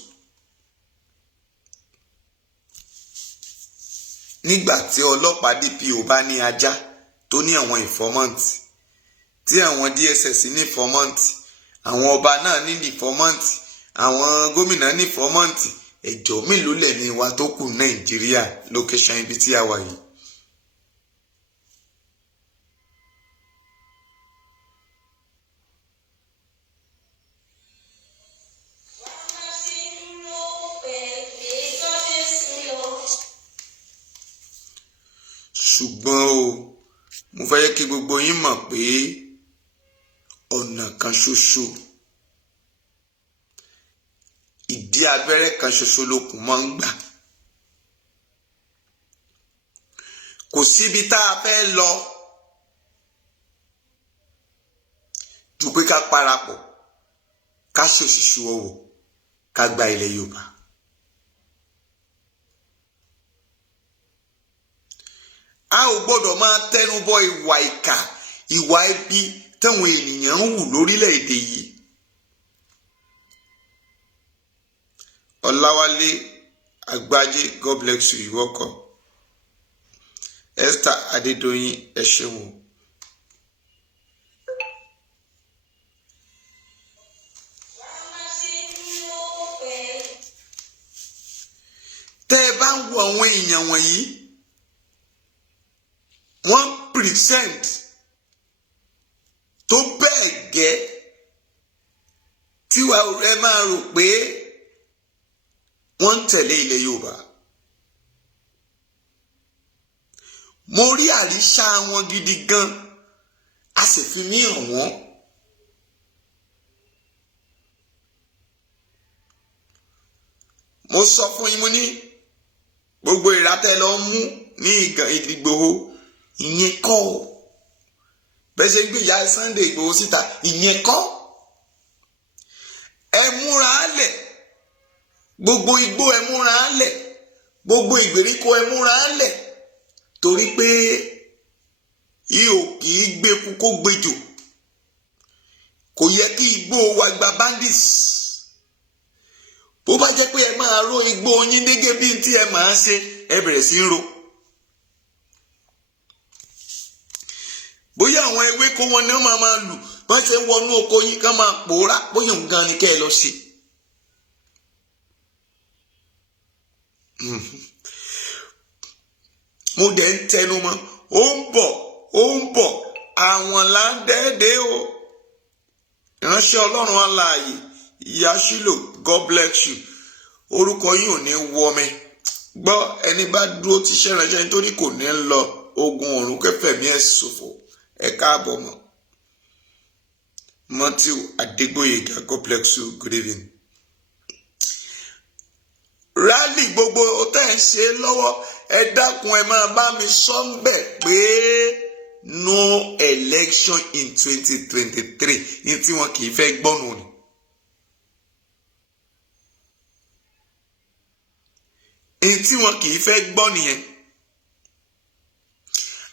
Nígbà tí ọlọ́pàá DPO bá ní ajá tó ní àwọn informant, tí àwọn DSS ní informant, àwọn ọba náà ní informant, àwọn gómìnà ní informant, ẹjọ́ mélòó lẹ́ni wa tó kù Nàìjíríà location ibi tí a wà yìí. Ṣùgbọ́n o, mo fẹ́ kí gbogbo yín mọ̀ pé ọ̀nà kan ṣoṣo, ìdí abẹ́rẹ́ kan ṣoṣo lókun máa ń gbà. Kò síbi tá a fẹ́ lọ ju pé ká parapọ̀, ká ṣòṣìṣú ọwọ́, ká gba ilẹ̀ Yorùbá. A ò gbọ́dọ̀ máa tẹnubọ ìwà ìkà, ìwà ibi táwọn ènìyàn ń hù lórílẹ̀‐èdè yìí. Ọláwálé Àgbájé, God bless you, you welcome. Esther Adédoyin, ẹ ṣeun. Tẹ́ ẹ bá ń wo àwọn èèyàn wọ̀nyí, wọ́n present tó bẹ́ẹ̀ gẹ́ tí ẹ máa rò pé wọ́n ń tẹ̀lé ilẹ̀ Yorùbá. Mo rí àríṣà wọn gidi gan, a sì fi mí hàn wọ́n. Mo sọ fún yín, mo ní gbogbo ìrátẹ́ lọ mú ní Ìgbòho, ìyẹn kọ́ o. Bẹ́ẹ̀ ṣe gbé ìyá Sunday Ìgbòho síta, ìyẹn kọ́. Ẹ múra lẹ̀, gbogbo igbó ẹ múra lẹ̀, gbogbo ìgbèríko ẹ múra lẹ̀, torí pé ihò kì í gbéku kó gbejò. Kò yẹ kí igbó wa gba bandits. Bó bá jẹ́ pé ẹ máa ró igbó yín gẹ́gẹ́ bí tí ẹ máa ṣe, ẹ bẹ̀rẹ̀ sí í ro. Bóyá àwọn ewéko wọn ni wọ́n máa lù, wọ́n ṣe ń wọnú oko yín ká máa pòórá, bóyá nǹkan ni kẹ́ ẹ lọ ṣe. Mo dẹ̀ ń tẹnu mọ́, ó ń bọ̀, àwọn là ń dẹ́ẹ̀dẹ́ o. Ìránṣẹ́ Ọlọ́run alààyè, ìyá Ṣílò, God bless you. Orúkọ yìí ò ní wọmi. Gbọ́, ẹni bá dúró ti ṣẹ́ránṣẹ́ nítorí kò ní lọ ogun ọ̀run kẹfẹ̀mí ẹ̀ ṣòfò. Ẹ káàbọ̀ mọ́. Matthew Adégbóyèga, God bless you, good evening. Rally gbogbo tẹ́ ń ṣe lọ́wọ́, ẹ dákun ẹ máa bá mi sọ ń bẹ̀ pé no election in 2023 ní tí wọn kì í fẹ́ gbọ́nù ni. Èyí tí wọn kì í fẹ́ gbọ́ nìyẹn.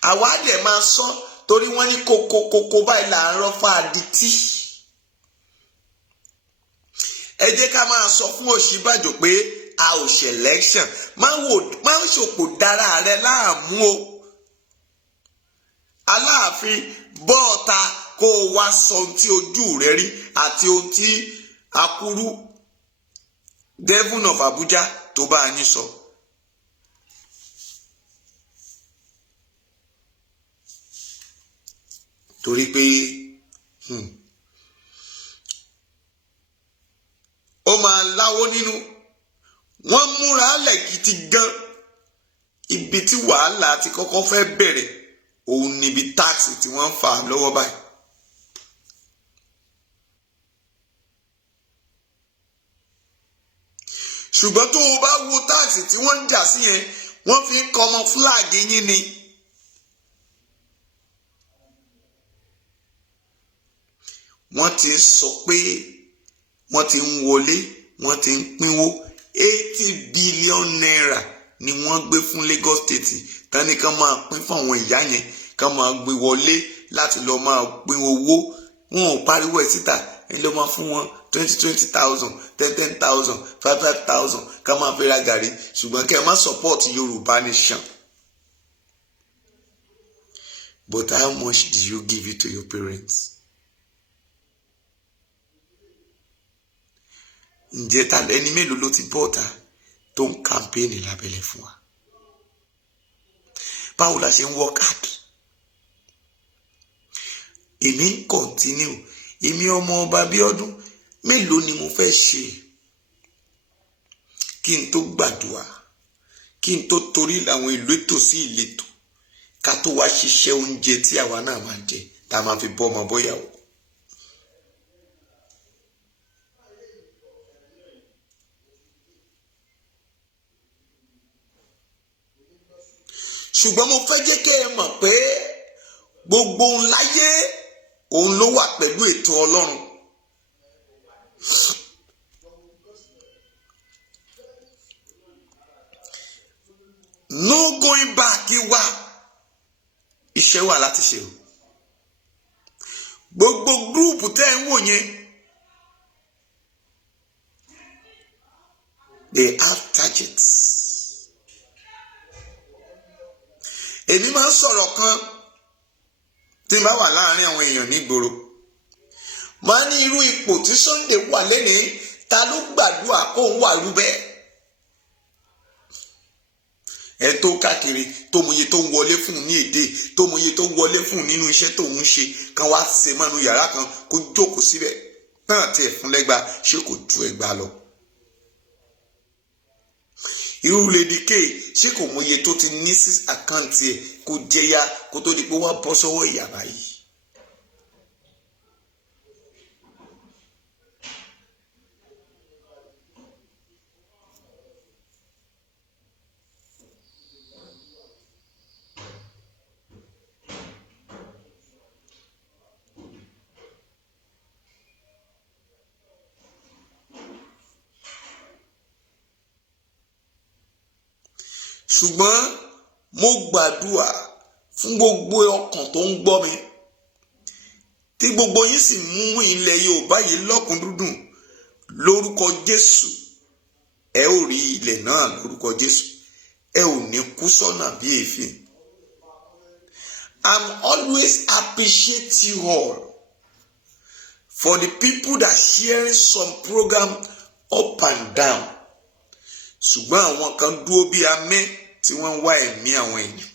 Àwa dẹ̀ máa sọ torí wọ́n ní kókókókó báyìí là ń rọ́fà adití. Ẹ jẹ́ ká máa sọ fún Ọ̀ṣínbàjò pé a ò ṣe election. Má ṣòpò dára rẹ láàmú o. Aláàfin bọ́ọ̀ta kó o wá sọ ohun tí ojú rẹ rí àti ohun tí Akuru Devil of Abuja tó bá yín sọ. Torí pé ó máa láwó nínú. Wọ́n múra lẹ̀ gidi gan. Ibi tí wàhálà ti kọ́kọ́ fẹ́ bẹ̀rẹ̀ òun níbi táàsì tí wọ́n ń fà lọ́wọ́ báyìí. ṣùgbọ́n tó o bá wo táàsì tí wọ́n ń jà sí yẹn wọ́n fi ń kọmọ fúláàgì yín ni. wọ́n ti sọ pé wọ́n ti ń wọlé wọ́n ti ń pínwó 80 billion naira ni wọ́n gbé fún Lagos State tani kan máa pín fún àwọn ìyá yẹn kan máa gbé wọlé láti lọ máa pín owó. wọn ò pariwo ẹ̀ síta ẹni ló máa fún wọn 20,000 10,000 5,000 ká máa fi ra gàrí ṣùgbọ́n kẹ́ ẹ má support Yorùbá nation. But how much do you give it to your parents? ǹjẹ́ ta ẹni mélòó ló ti bọ́ta tó ń kàmpéènì lábẹ́lẹ̀ fún wa? báwo la ṣe ń work hard? èmi ń continue èmi ọmọ ọba Bíọ́dún mélòó ni mo fẹ́ ṣe kí n tó gbàdúrà kí n tó torí àwọn ìletò sí ìletò ká tó wá ṣiṣẹ́ oúnjẹ tí àwa náà máa jẹ tá a máa fi bọ́ ọmọ bọ́yàwó. ṣùgbọ́n mo fẹ́ jẹ́ kí ẹ mọ̀ pé gbogbo ohun láyé òun ló wà pẹ̀lú ètò Ọlọ́run. No going back wá iṣẹ́ wà láti ṣe o. gbogbo gúrùpù tẹ́ ń wò yẹn they have targets. èmi máa ń sọ̀rọ̀ kan tí n bá wà láàrin àwọn èèyàn nígboro máa ní irú ipò tí Sunday wà lẹ́nìí ta ló gbàdúrà kó ń wà rú bẹ́ẹ̀. ẹ tó káàkiri tó mọye tó ń wọlé fún un ní èdè tó mọye tó ń wọlé fún un nínú iṣẹ́ tó ń ṣe kan wá ṣe mọ́nú yàrá kan kó jókòó síbẹ̀ náà tiẹ̀ fún lẹ́gba ṣé kò ju ẹgbàá lọ. irú Lady K ṣé kò mọye tó ti ní sí àkáǹtì ẹ̀ kó jẹyà kó tó di pé wọ́n bọ́ sọ́wọ́ ìyà báyìí. ṣùgbọ́n mo gbàdúrà fún gbogbo ọkàn tó ń gbọ́ mi tí gbogbo yín sì mú ilẹ̀ Yorùbá yìí lọ́kùndúndùn lórúkọ Jésù ẹ ó rí ilẹ̀ náà lórúkọ Jésù ẹ ò ní kú sọ́nà bí èéfín. I'm always appreciate you all for the people that sharing some program up and down. ṣùgbọ́n àwọn kan dúró bí amẹ́ tí wọ́n ń wá ẹ̀mí àwọn èèyàn.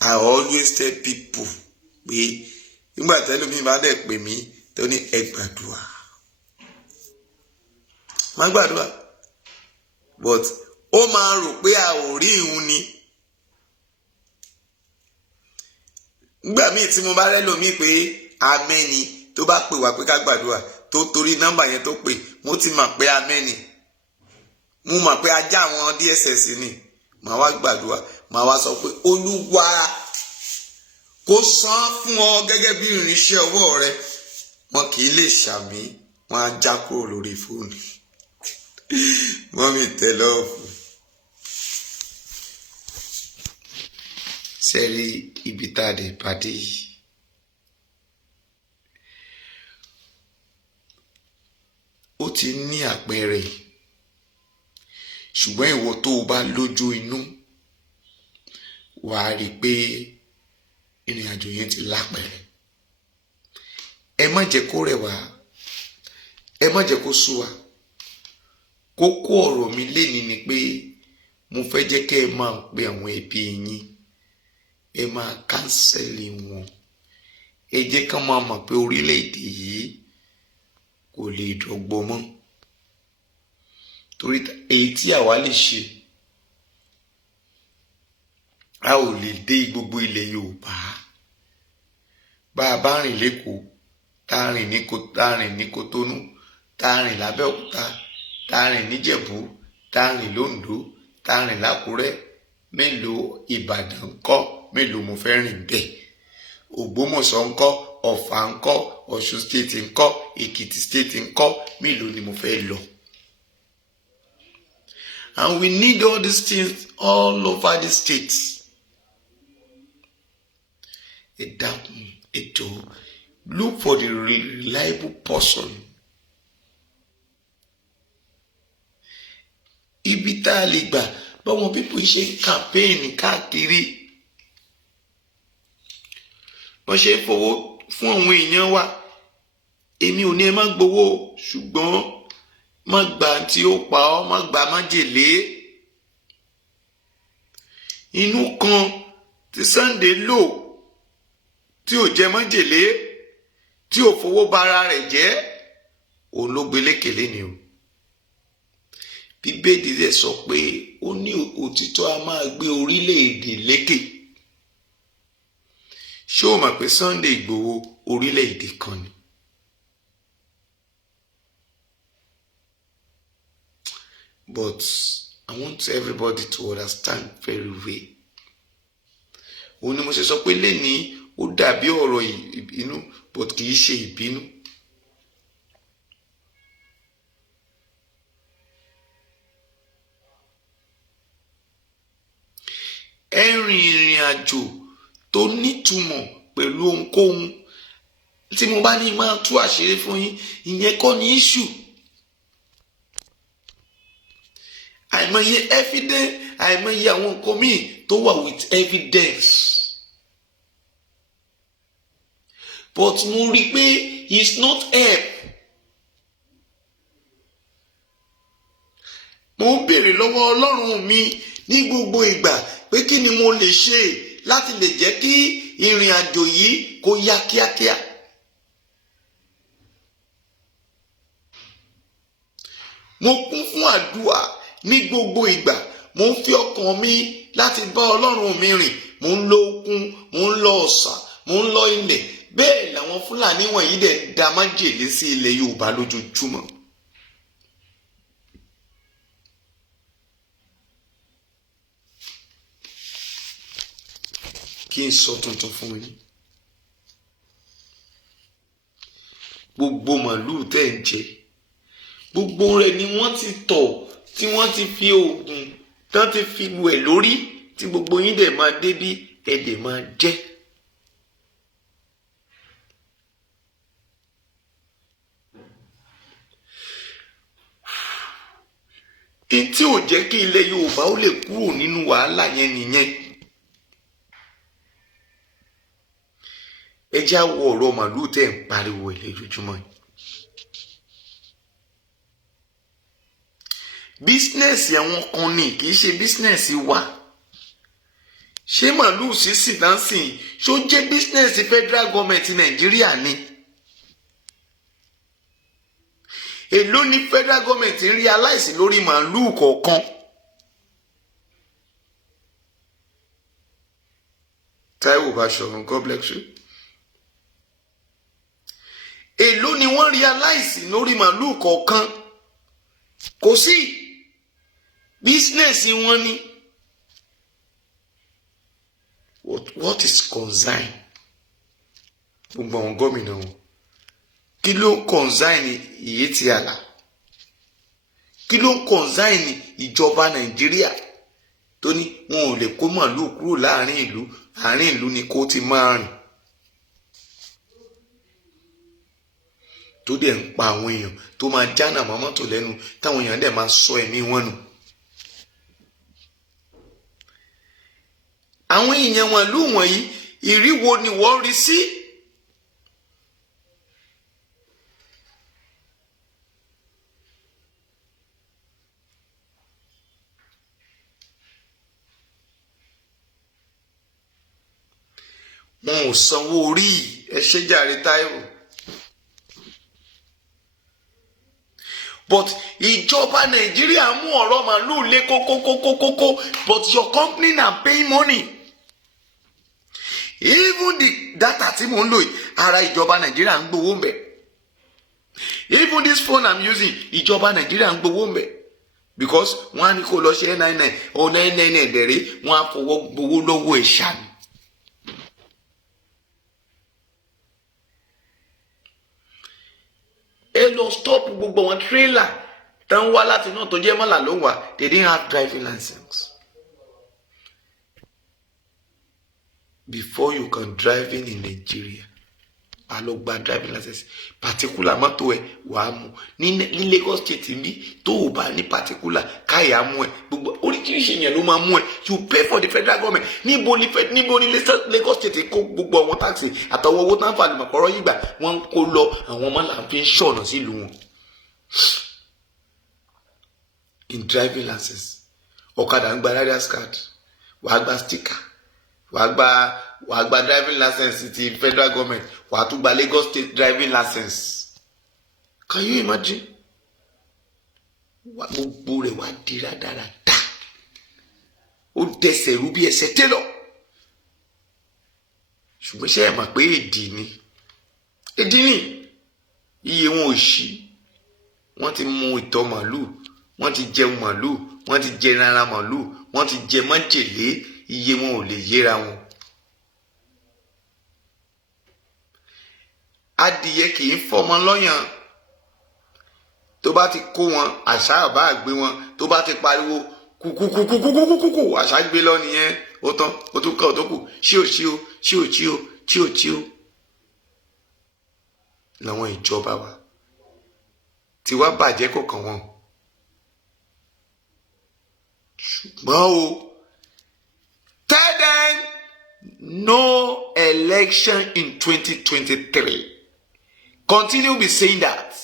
I always tell people pé nígbà tẹ́lómi bá dẹ̀ pè mí tó ní ẹ gbàdúrà. má gbàdúrà but ó máa rò pé a ò rí ìhun ni. nígbà míì tí mo bá rẹ́ lómi pé amẹ́ ni tó bá pè wá pé ká gbàdúrà tó torí nọ́mbà yẹn tó pè mo ti mọ̀ pé amẹ́ni mo mọ̀ pé ajá àwọn DSS ni màá wá gbàdúrà màá wá sọ pé Olúwa kó san fún ọ gẹ́gẹ́ bí irinṣẹ́ ọwọ́ rẹ wọn kì í lè ṣàmì wọn á já kúrò lórí fóònù mọ́mí tẹ́lọ́ọ̀fù sẹ́rí ibi tá a dé pàdé yìí. ó ti ní àpẹẹrẹ ṣùgbọ́n ìwọ tó o bá lójú inú wàá rí i pé ìrìn àjò yẹn ti lápẹẹrẹ. ẹ má jẹ́ kó rẹ̀ wá ẹ má jẹ́ kó sú wa. kókó ọ̀rọ̀ mi lénìí ni pé mo fẹ́ jẹ́ kẹ́ ẹ máa pe àwọn ẹbí yín ẹ máa kánsẹ́lì wọn ẹ jẹ́ ká máa mọ̀ pé orílẹ̀-èdè yìí kò lè dọ́gbọ́n mọ́ torí èyí tí àwa lè ṣe a ò lè dé gbogbo ilẹ̀ Yorùbá bá a bá rìn lẹ́kọ̀ọ́ tá a rìn ní Kòtónú, tá a rìn lábẹ́òkúta, tá a rìn níjẹ̀bú, tá a rìn lóǹdó, tá a rìn lákúrẹ́, mélòó Ìbàdàn ńkọ́, mélòó mo fẹ́ rìn bẹ́ẹ̀? Ògbómọ̀ṣọ́ ńkọ́, Ọ̀fà ńkọ́, Ọ̀ṣun state ńkọ́, Èkìtì state ńkọ́, mélòó ni mo fẹ́ lọ? And we need all these things all over the states. Ẹ dákun, ẹ jọ̀ọ́, look for the reliable person. Ibi tá a lè gbà báwọn pípọ̀ ṣe ń campaign káàkiri, wọ́n ṣe fowó fún àwọn èèyàn wa. Èmi ò ní ẹ má gbowó, ṣùgbọ́n má gbà tí ó pa ọ́, má gbà májèlé. Inú kan tí Sunday lò tí ò jẹ májèlé, tí ò fowó bara rẹ̀ jẹ́, òun ló gbé lékèlé ni o. Bíbélì rẹ̀ sọ pé ó ní òtítọ́ a máa gbé orílẹ̀-èdè lékè. Ṣé o mọ̀ pé Sunday Igboho orílẹ̀-èdè kan ni? But I want everybody to understand very well. Òun ni mo ṣe sọ pé lénìí ó dàbí ọ̀rọ̀ ìbínú, but kì í ṣe ìbínú. Ẹ rìn ìrìn àjò tó nítumọ̀ pẹ̀lú ohunkóhun. Tí mo bá ní máa tú àṣírí fún yín, ìyẹn kọ́ ni issue. Àìmọye evidence, àìmọye àwọn nǹkan míì tó wà with evidence. But mo rí i pé it's not help. Mo ń béèrè lọ́wọ́ Ọlọ́run mi ní gbogbo ìgbà pé kí ni mo lè ṣe láti lè jẹ́ kí ìrìn àjò yìí kó yá kíákíá. Mo kún fún àdúrà ní gbogbo ìgbà. Mo ń fi ọkàn mi láti bá Ọlọ́run mi rìn. Mo ń lọ okun, mo ń lọ ọ̀sà, mo ń lọ ilẹ̀. Bẹ́ẹ̀ làwọn Fúlàní wọ̀nyí dẹ̀ ń da májèlé sí ilẹ̀ Yorùbá lójoojúmọ́. Kí n sọ tuntun fún yín. Gbogbo màlúù tẹ́ ń jẹ, gbogbo rẹ̀ ni wọ́n ti tọ̀, tí wọ́n ti fi oògùn tán ti fi wẹ̀ lórí, tí gbogbo yín dẹ̀ máa débí ẹ dẹ̀ máa jẹ. Tí ò jẹ́ kí ilẹ̀ Yorùbá ó lè kúrò nínú wàhálà yẹn nìyẹn. Ẹ já wo ọ̀rọ̀ màlúù tẹ́ ń pariwo ẹ̀ lójoojúmọ́ yìí. Bísínẹ́sì àwọn kan ni, kì í ṣe bísínẹ́sì wa. Ṣé màlúù sísìn dánsìn ṣó jẹ́ bísínẹ́sì federal government Nàìjíríà ni? Èló ni federal government ń realize lórí màlúù kọ̀ọ̀kan? Táíwò Báṣọ̀run, God bless you. Èló ni wọ́n realize lórí màlúù kọ̀ọ̀kan? Kò sí. Bísínẹ́sì wọn ni. What is concern? Gbogbo àwọn gómìnà wọn. Kí ló ń concern Ìyétí Àlà? Kí ló ń concern ìjọba Nàìjíríà tó ní wọn ò lè kó màlúù kúrò láàrin ìlú, àárín ìlú ni kó ti máa rìn? Tó dẹ̀ ń pa àwọn èèyàn, tó máa jánà mọ́ mọ́tò lẹ́nu, táwọn èèyàn dẹ̀ máa sọ ẹ̀mí wọn nù. Àwọn èèyàn màlúù wọ̀nyí, ìríwo ni wọ́n rí sí. Wọn ò sanwó orí. Ẹ ṣé jàre Táíwò. But ìjọba Nàìjíríà mú ọ̀rọ̀ màlúù lé kókókókókókó, but your company na paying money. even the data tí mò ń lò yìí ara ìjọba Nàìjíríà ń gbowó ń bẹ̀. Even this phone I'm using ìjọba Nàìjíríà ń gbowó ń bẹ̀. Because wọ́n á ní kó lọ ṣe 999 or 999 ẹ̀dẹ̀rẹ́ wọ́n á fọwọ́ gbowó lọ́wọ́ ẹ̀ ṣàmì. Ẹ lọ stop gbogbo àwọn tírélà tán wá láti náà tó jẹ́ mọ́là ló wà, they didn't have driving license. Before you can drive in Nigeria, a lọ gba driving license. Particular mọ́tò ẹ̀ wà á mú. Ní Lagos State ní tó o bá ní particular káyà mú ẹ. Gbogbo oríṣiríṣi yẹn ló máa mú ẹ. You pay for the federal government. Níbo ní Lagos State kó gbogbo àwọn taxi àtàwọn owó tán fàlùmọ̀ kọ́rọ́ yìí gbà wọ́n ń kó lọ àwọn ọmọ làǹfin ṣọ̀nà sílùú wọn. In driving license, ọ̀kadà ń gba riders card, wàá gba sticker, wàá gba driving license ti federal government, wàá tún gba Lagos State driving license. Can you imagine? Gbogbo rẹ̀ wá di rádaràda. Ó dẹsẹ̀ rú bí ẹsẹ̀ télọ̀. Ṣùgbọ́n ṣé ẹ mọ̀ pé èdè ni? Èdè ni. Iye wọn ò ṣí. Wọ́n ti mu ìtọ̀ màlúù. Wọ́n ti jẹun màlúù, wọ́n ti jẹ rárá màlúù, wọ́n ti jẹ májèlé, iye wọn ò lè yéra wọn. Adìyẹ kì í fọmọ lọ́yàn. Tó bá ti kó wọn, àṣà àbá àgbé wọn, tó bá ti pariwo kúkúkúkúkúkúkú, àṣà gbé lọ nìyẹn, ó tán, ó tún kọ́ ọ̀ tó kù, ṣíò. Làwọn ìjọba wa tí wá bàjẹ́ kò kàn wọ́n. Ṣùgbọ́n o, tell them no election in 2023. Continue be saying that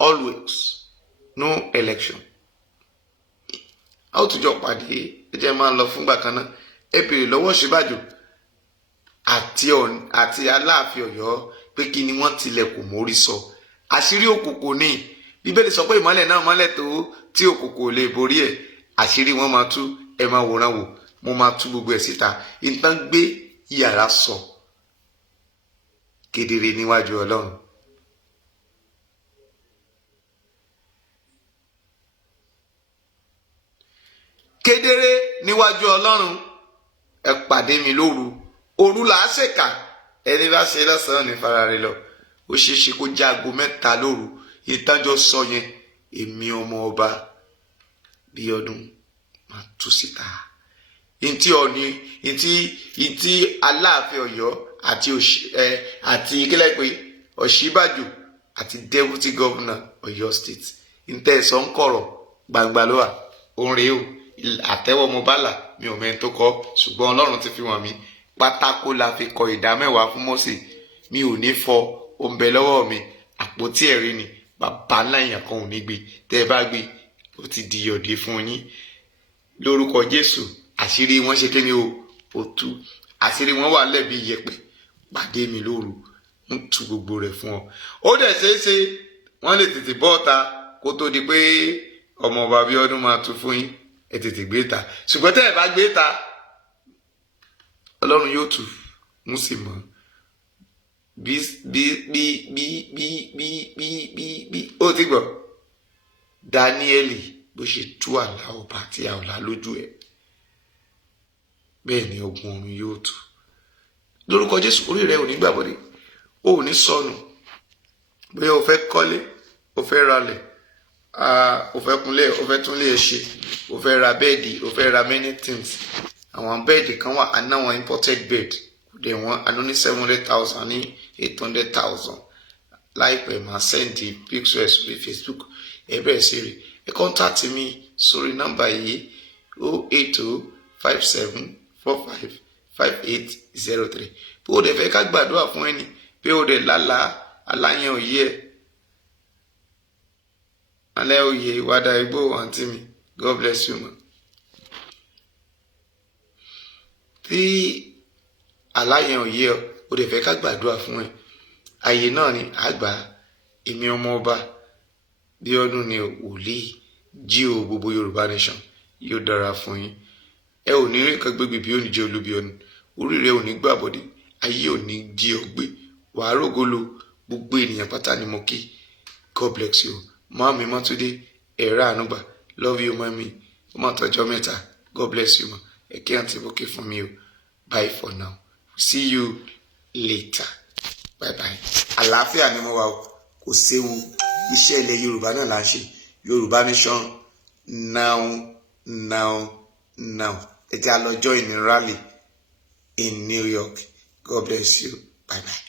always. No election. How to jọ pàdé ẹ jẹ́ máa lọ fúngbà kan náà. Ẹ bèrè lọ́wọ́ Ọ̀ṣínbàjò àti Aláàfin Ọ̀yọ́ pé kí ni wọ́n tilẹ̀kùn mórí sọ. Àṣírí òkùnkùn ni. Bíbélì sọ pé ìmọ́lẹ̀ náà mọ́lẹ̀ tó tí òkùnkùn ò lè borí ẹ̀. Àṣírí wọn máa tú, ẹ máa wòran wò, mo máa tú gbogbo ẹ̀ síta. Ìtàn gbé yàrá sọ kedere níwájú Ọlọ́run. Kedere níwájú Ọlọ́run. Ẹ pàdé mi lóru. Òru là á ṣèkà. Ẹni bá ṣe lọ́sàn-án ní farare lọ. Ó ṣeé ṣe kó já aago 3 lóru. Ìtànjọ sọ yẹn, èmi ọmọ ọba Bíọ́dún máa tú síta. Ìtí Aláàfin Ọ̀yọ́ àti kílẹ̀ pé Ọ̀ṣínbàjò àti deputy governor Ọ̀yọ́ state. Ìtẹ́ ẹ̀sọ́ ń kọ̀rọ̀ gbangba ló wà. Òun rèé o, àtẹ́wọ́ mo bá là mi ò mẹ́ni tó kọ́ ṣùgbọ́n Ọlọ́run ti fi wọ̀n mi. Pátákó la fi kọ 10% fún Mósè. Mi ò ní fọ oúnbẹ lọ́wọ́ mi. Àpótí ẹ̀rí ni bàbá ńlá èèyàn kan ò ní gbé. Tẹ́ ẹ bá gbé ó ti di yọ̀dé fún yín. Lórúkọ Jésù àṣírí wọn ṣe kéde ó tú. Àṣírí wọn wà lẹ́bi iyẹ̀pẹ̀. Pàdé mi lóru ń tú gbogbo rẹ̀ fún ọ. Ó dẹ̀ ṣeéṣe wọ́n lè tètè bọ́ ọ̀ta kó tó di pé ọmọ ọba Bíọ́dún máa tú fún yín. Ẹ tètè gbé ta. Ṣùgbọ́n tẹ́ ẹ bá gbé ta Ọlọ́run yóò tú mú sí mọ́. Bí ó ti gbọ́ Dáníẹ́lì bó ṣe tú àlá ọba àti àọ̀lá lójú ẹ̀ bẹ́ẹ̀ ni ogun ọ̀run yóò tú. Lórúkọ Jésù orí rẹ ò ní gbàbọdé, ó ò ní sọnù. Bóyá o fẹ́ kọ́lé, o fẹ́ ralẹ̀, o fẹ́ kunlé, o fẹ́ túnlé ẹ ṣe, o fẹ́ ra bẹ́ẹ̀dì, o fẹ́ ra many things. Àwọn bẹ́ẹ̀dì kan wà anáwọn imported bed dẹ̀ wọ́n àná ní 700,000 ní 800,000. Láìpẹ́ máa sẹ́ndì pictures lórí Facebook. Ẹ bẹ̀rẹ̀ sí rí ẹ contact mi sórí nọ́mbà yìí 08057455803. Bí o dẹ̀ fẹ́ ká gbàdúrà fún ẹni bí o dẹ̀ lálàá aláyẹn òye ẹ̀ alẹ́ òye ìwádà igbó àǹtí mi. God bless you ma. Tí aláyẹn òye ẹ̀ o dẹ̀ fẹ́ ká gbàdúrà fún ẹ àyè náà ni àgbà èmi ọmọ ọba Bíọ́dún ni wòlíì G.O. gbogbo Yorùbá nation yóò dára fún yín. Ẹ ò ní rí nǹkan gbégbé bí ó ní jẹ́ olúbi ọ̀nà orí rẹ ò ní gbàbọ̀dé ayé ò ní jí ọ gbé, wàá rògolo, gbogbo ènìyàn pátá ni mo kí. God bless you. Mọ́mí Mọ́túndé, ẹ̀rọ ànúgbà, love you mọ́mí, ọmọ àtọ́jọ́ mẹ́ta, God bless you ma. Ẹ̀kẹ́ àǹtí Bókè fún mi o. Bye for now. See you later. Bye bye. Àlàáfíà ni mo wà o, kò séwu. Iṣẹ́ ilẹ̀ Yorùbá náà là ń ṣe. Yorùbá Mission now. Ẹ jẹ́ a lọ join ní rally in New York. God bless you. Bye bye.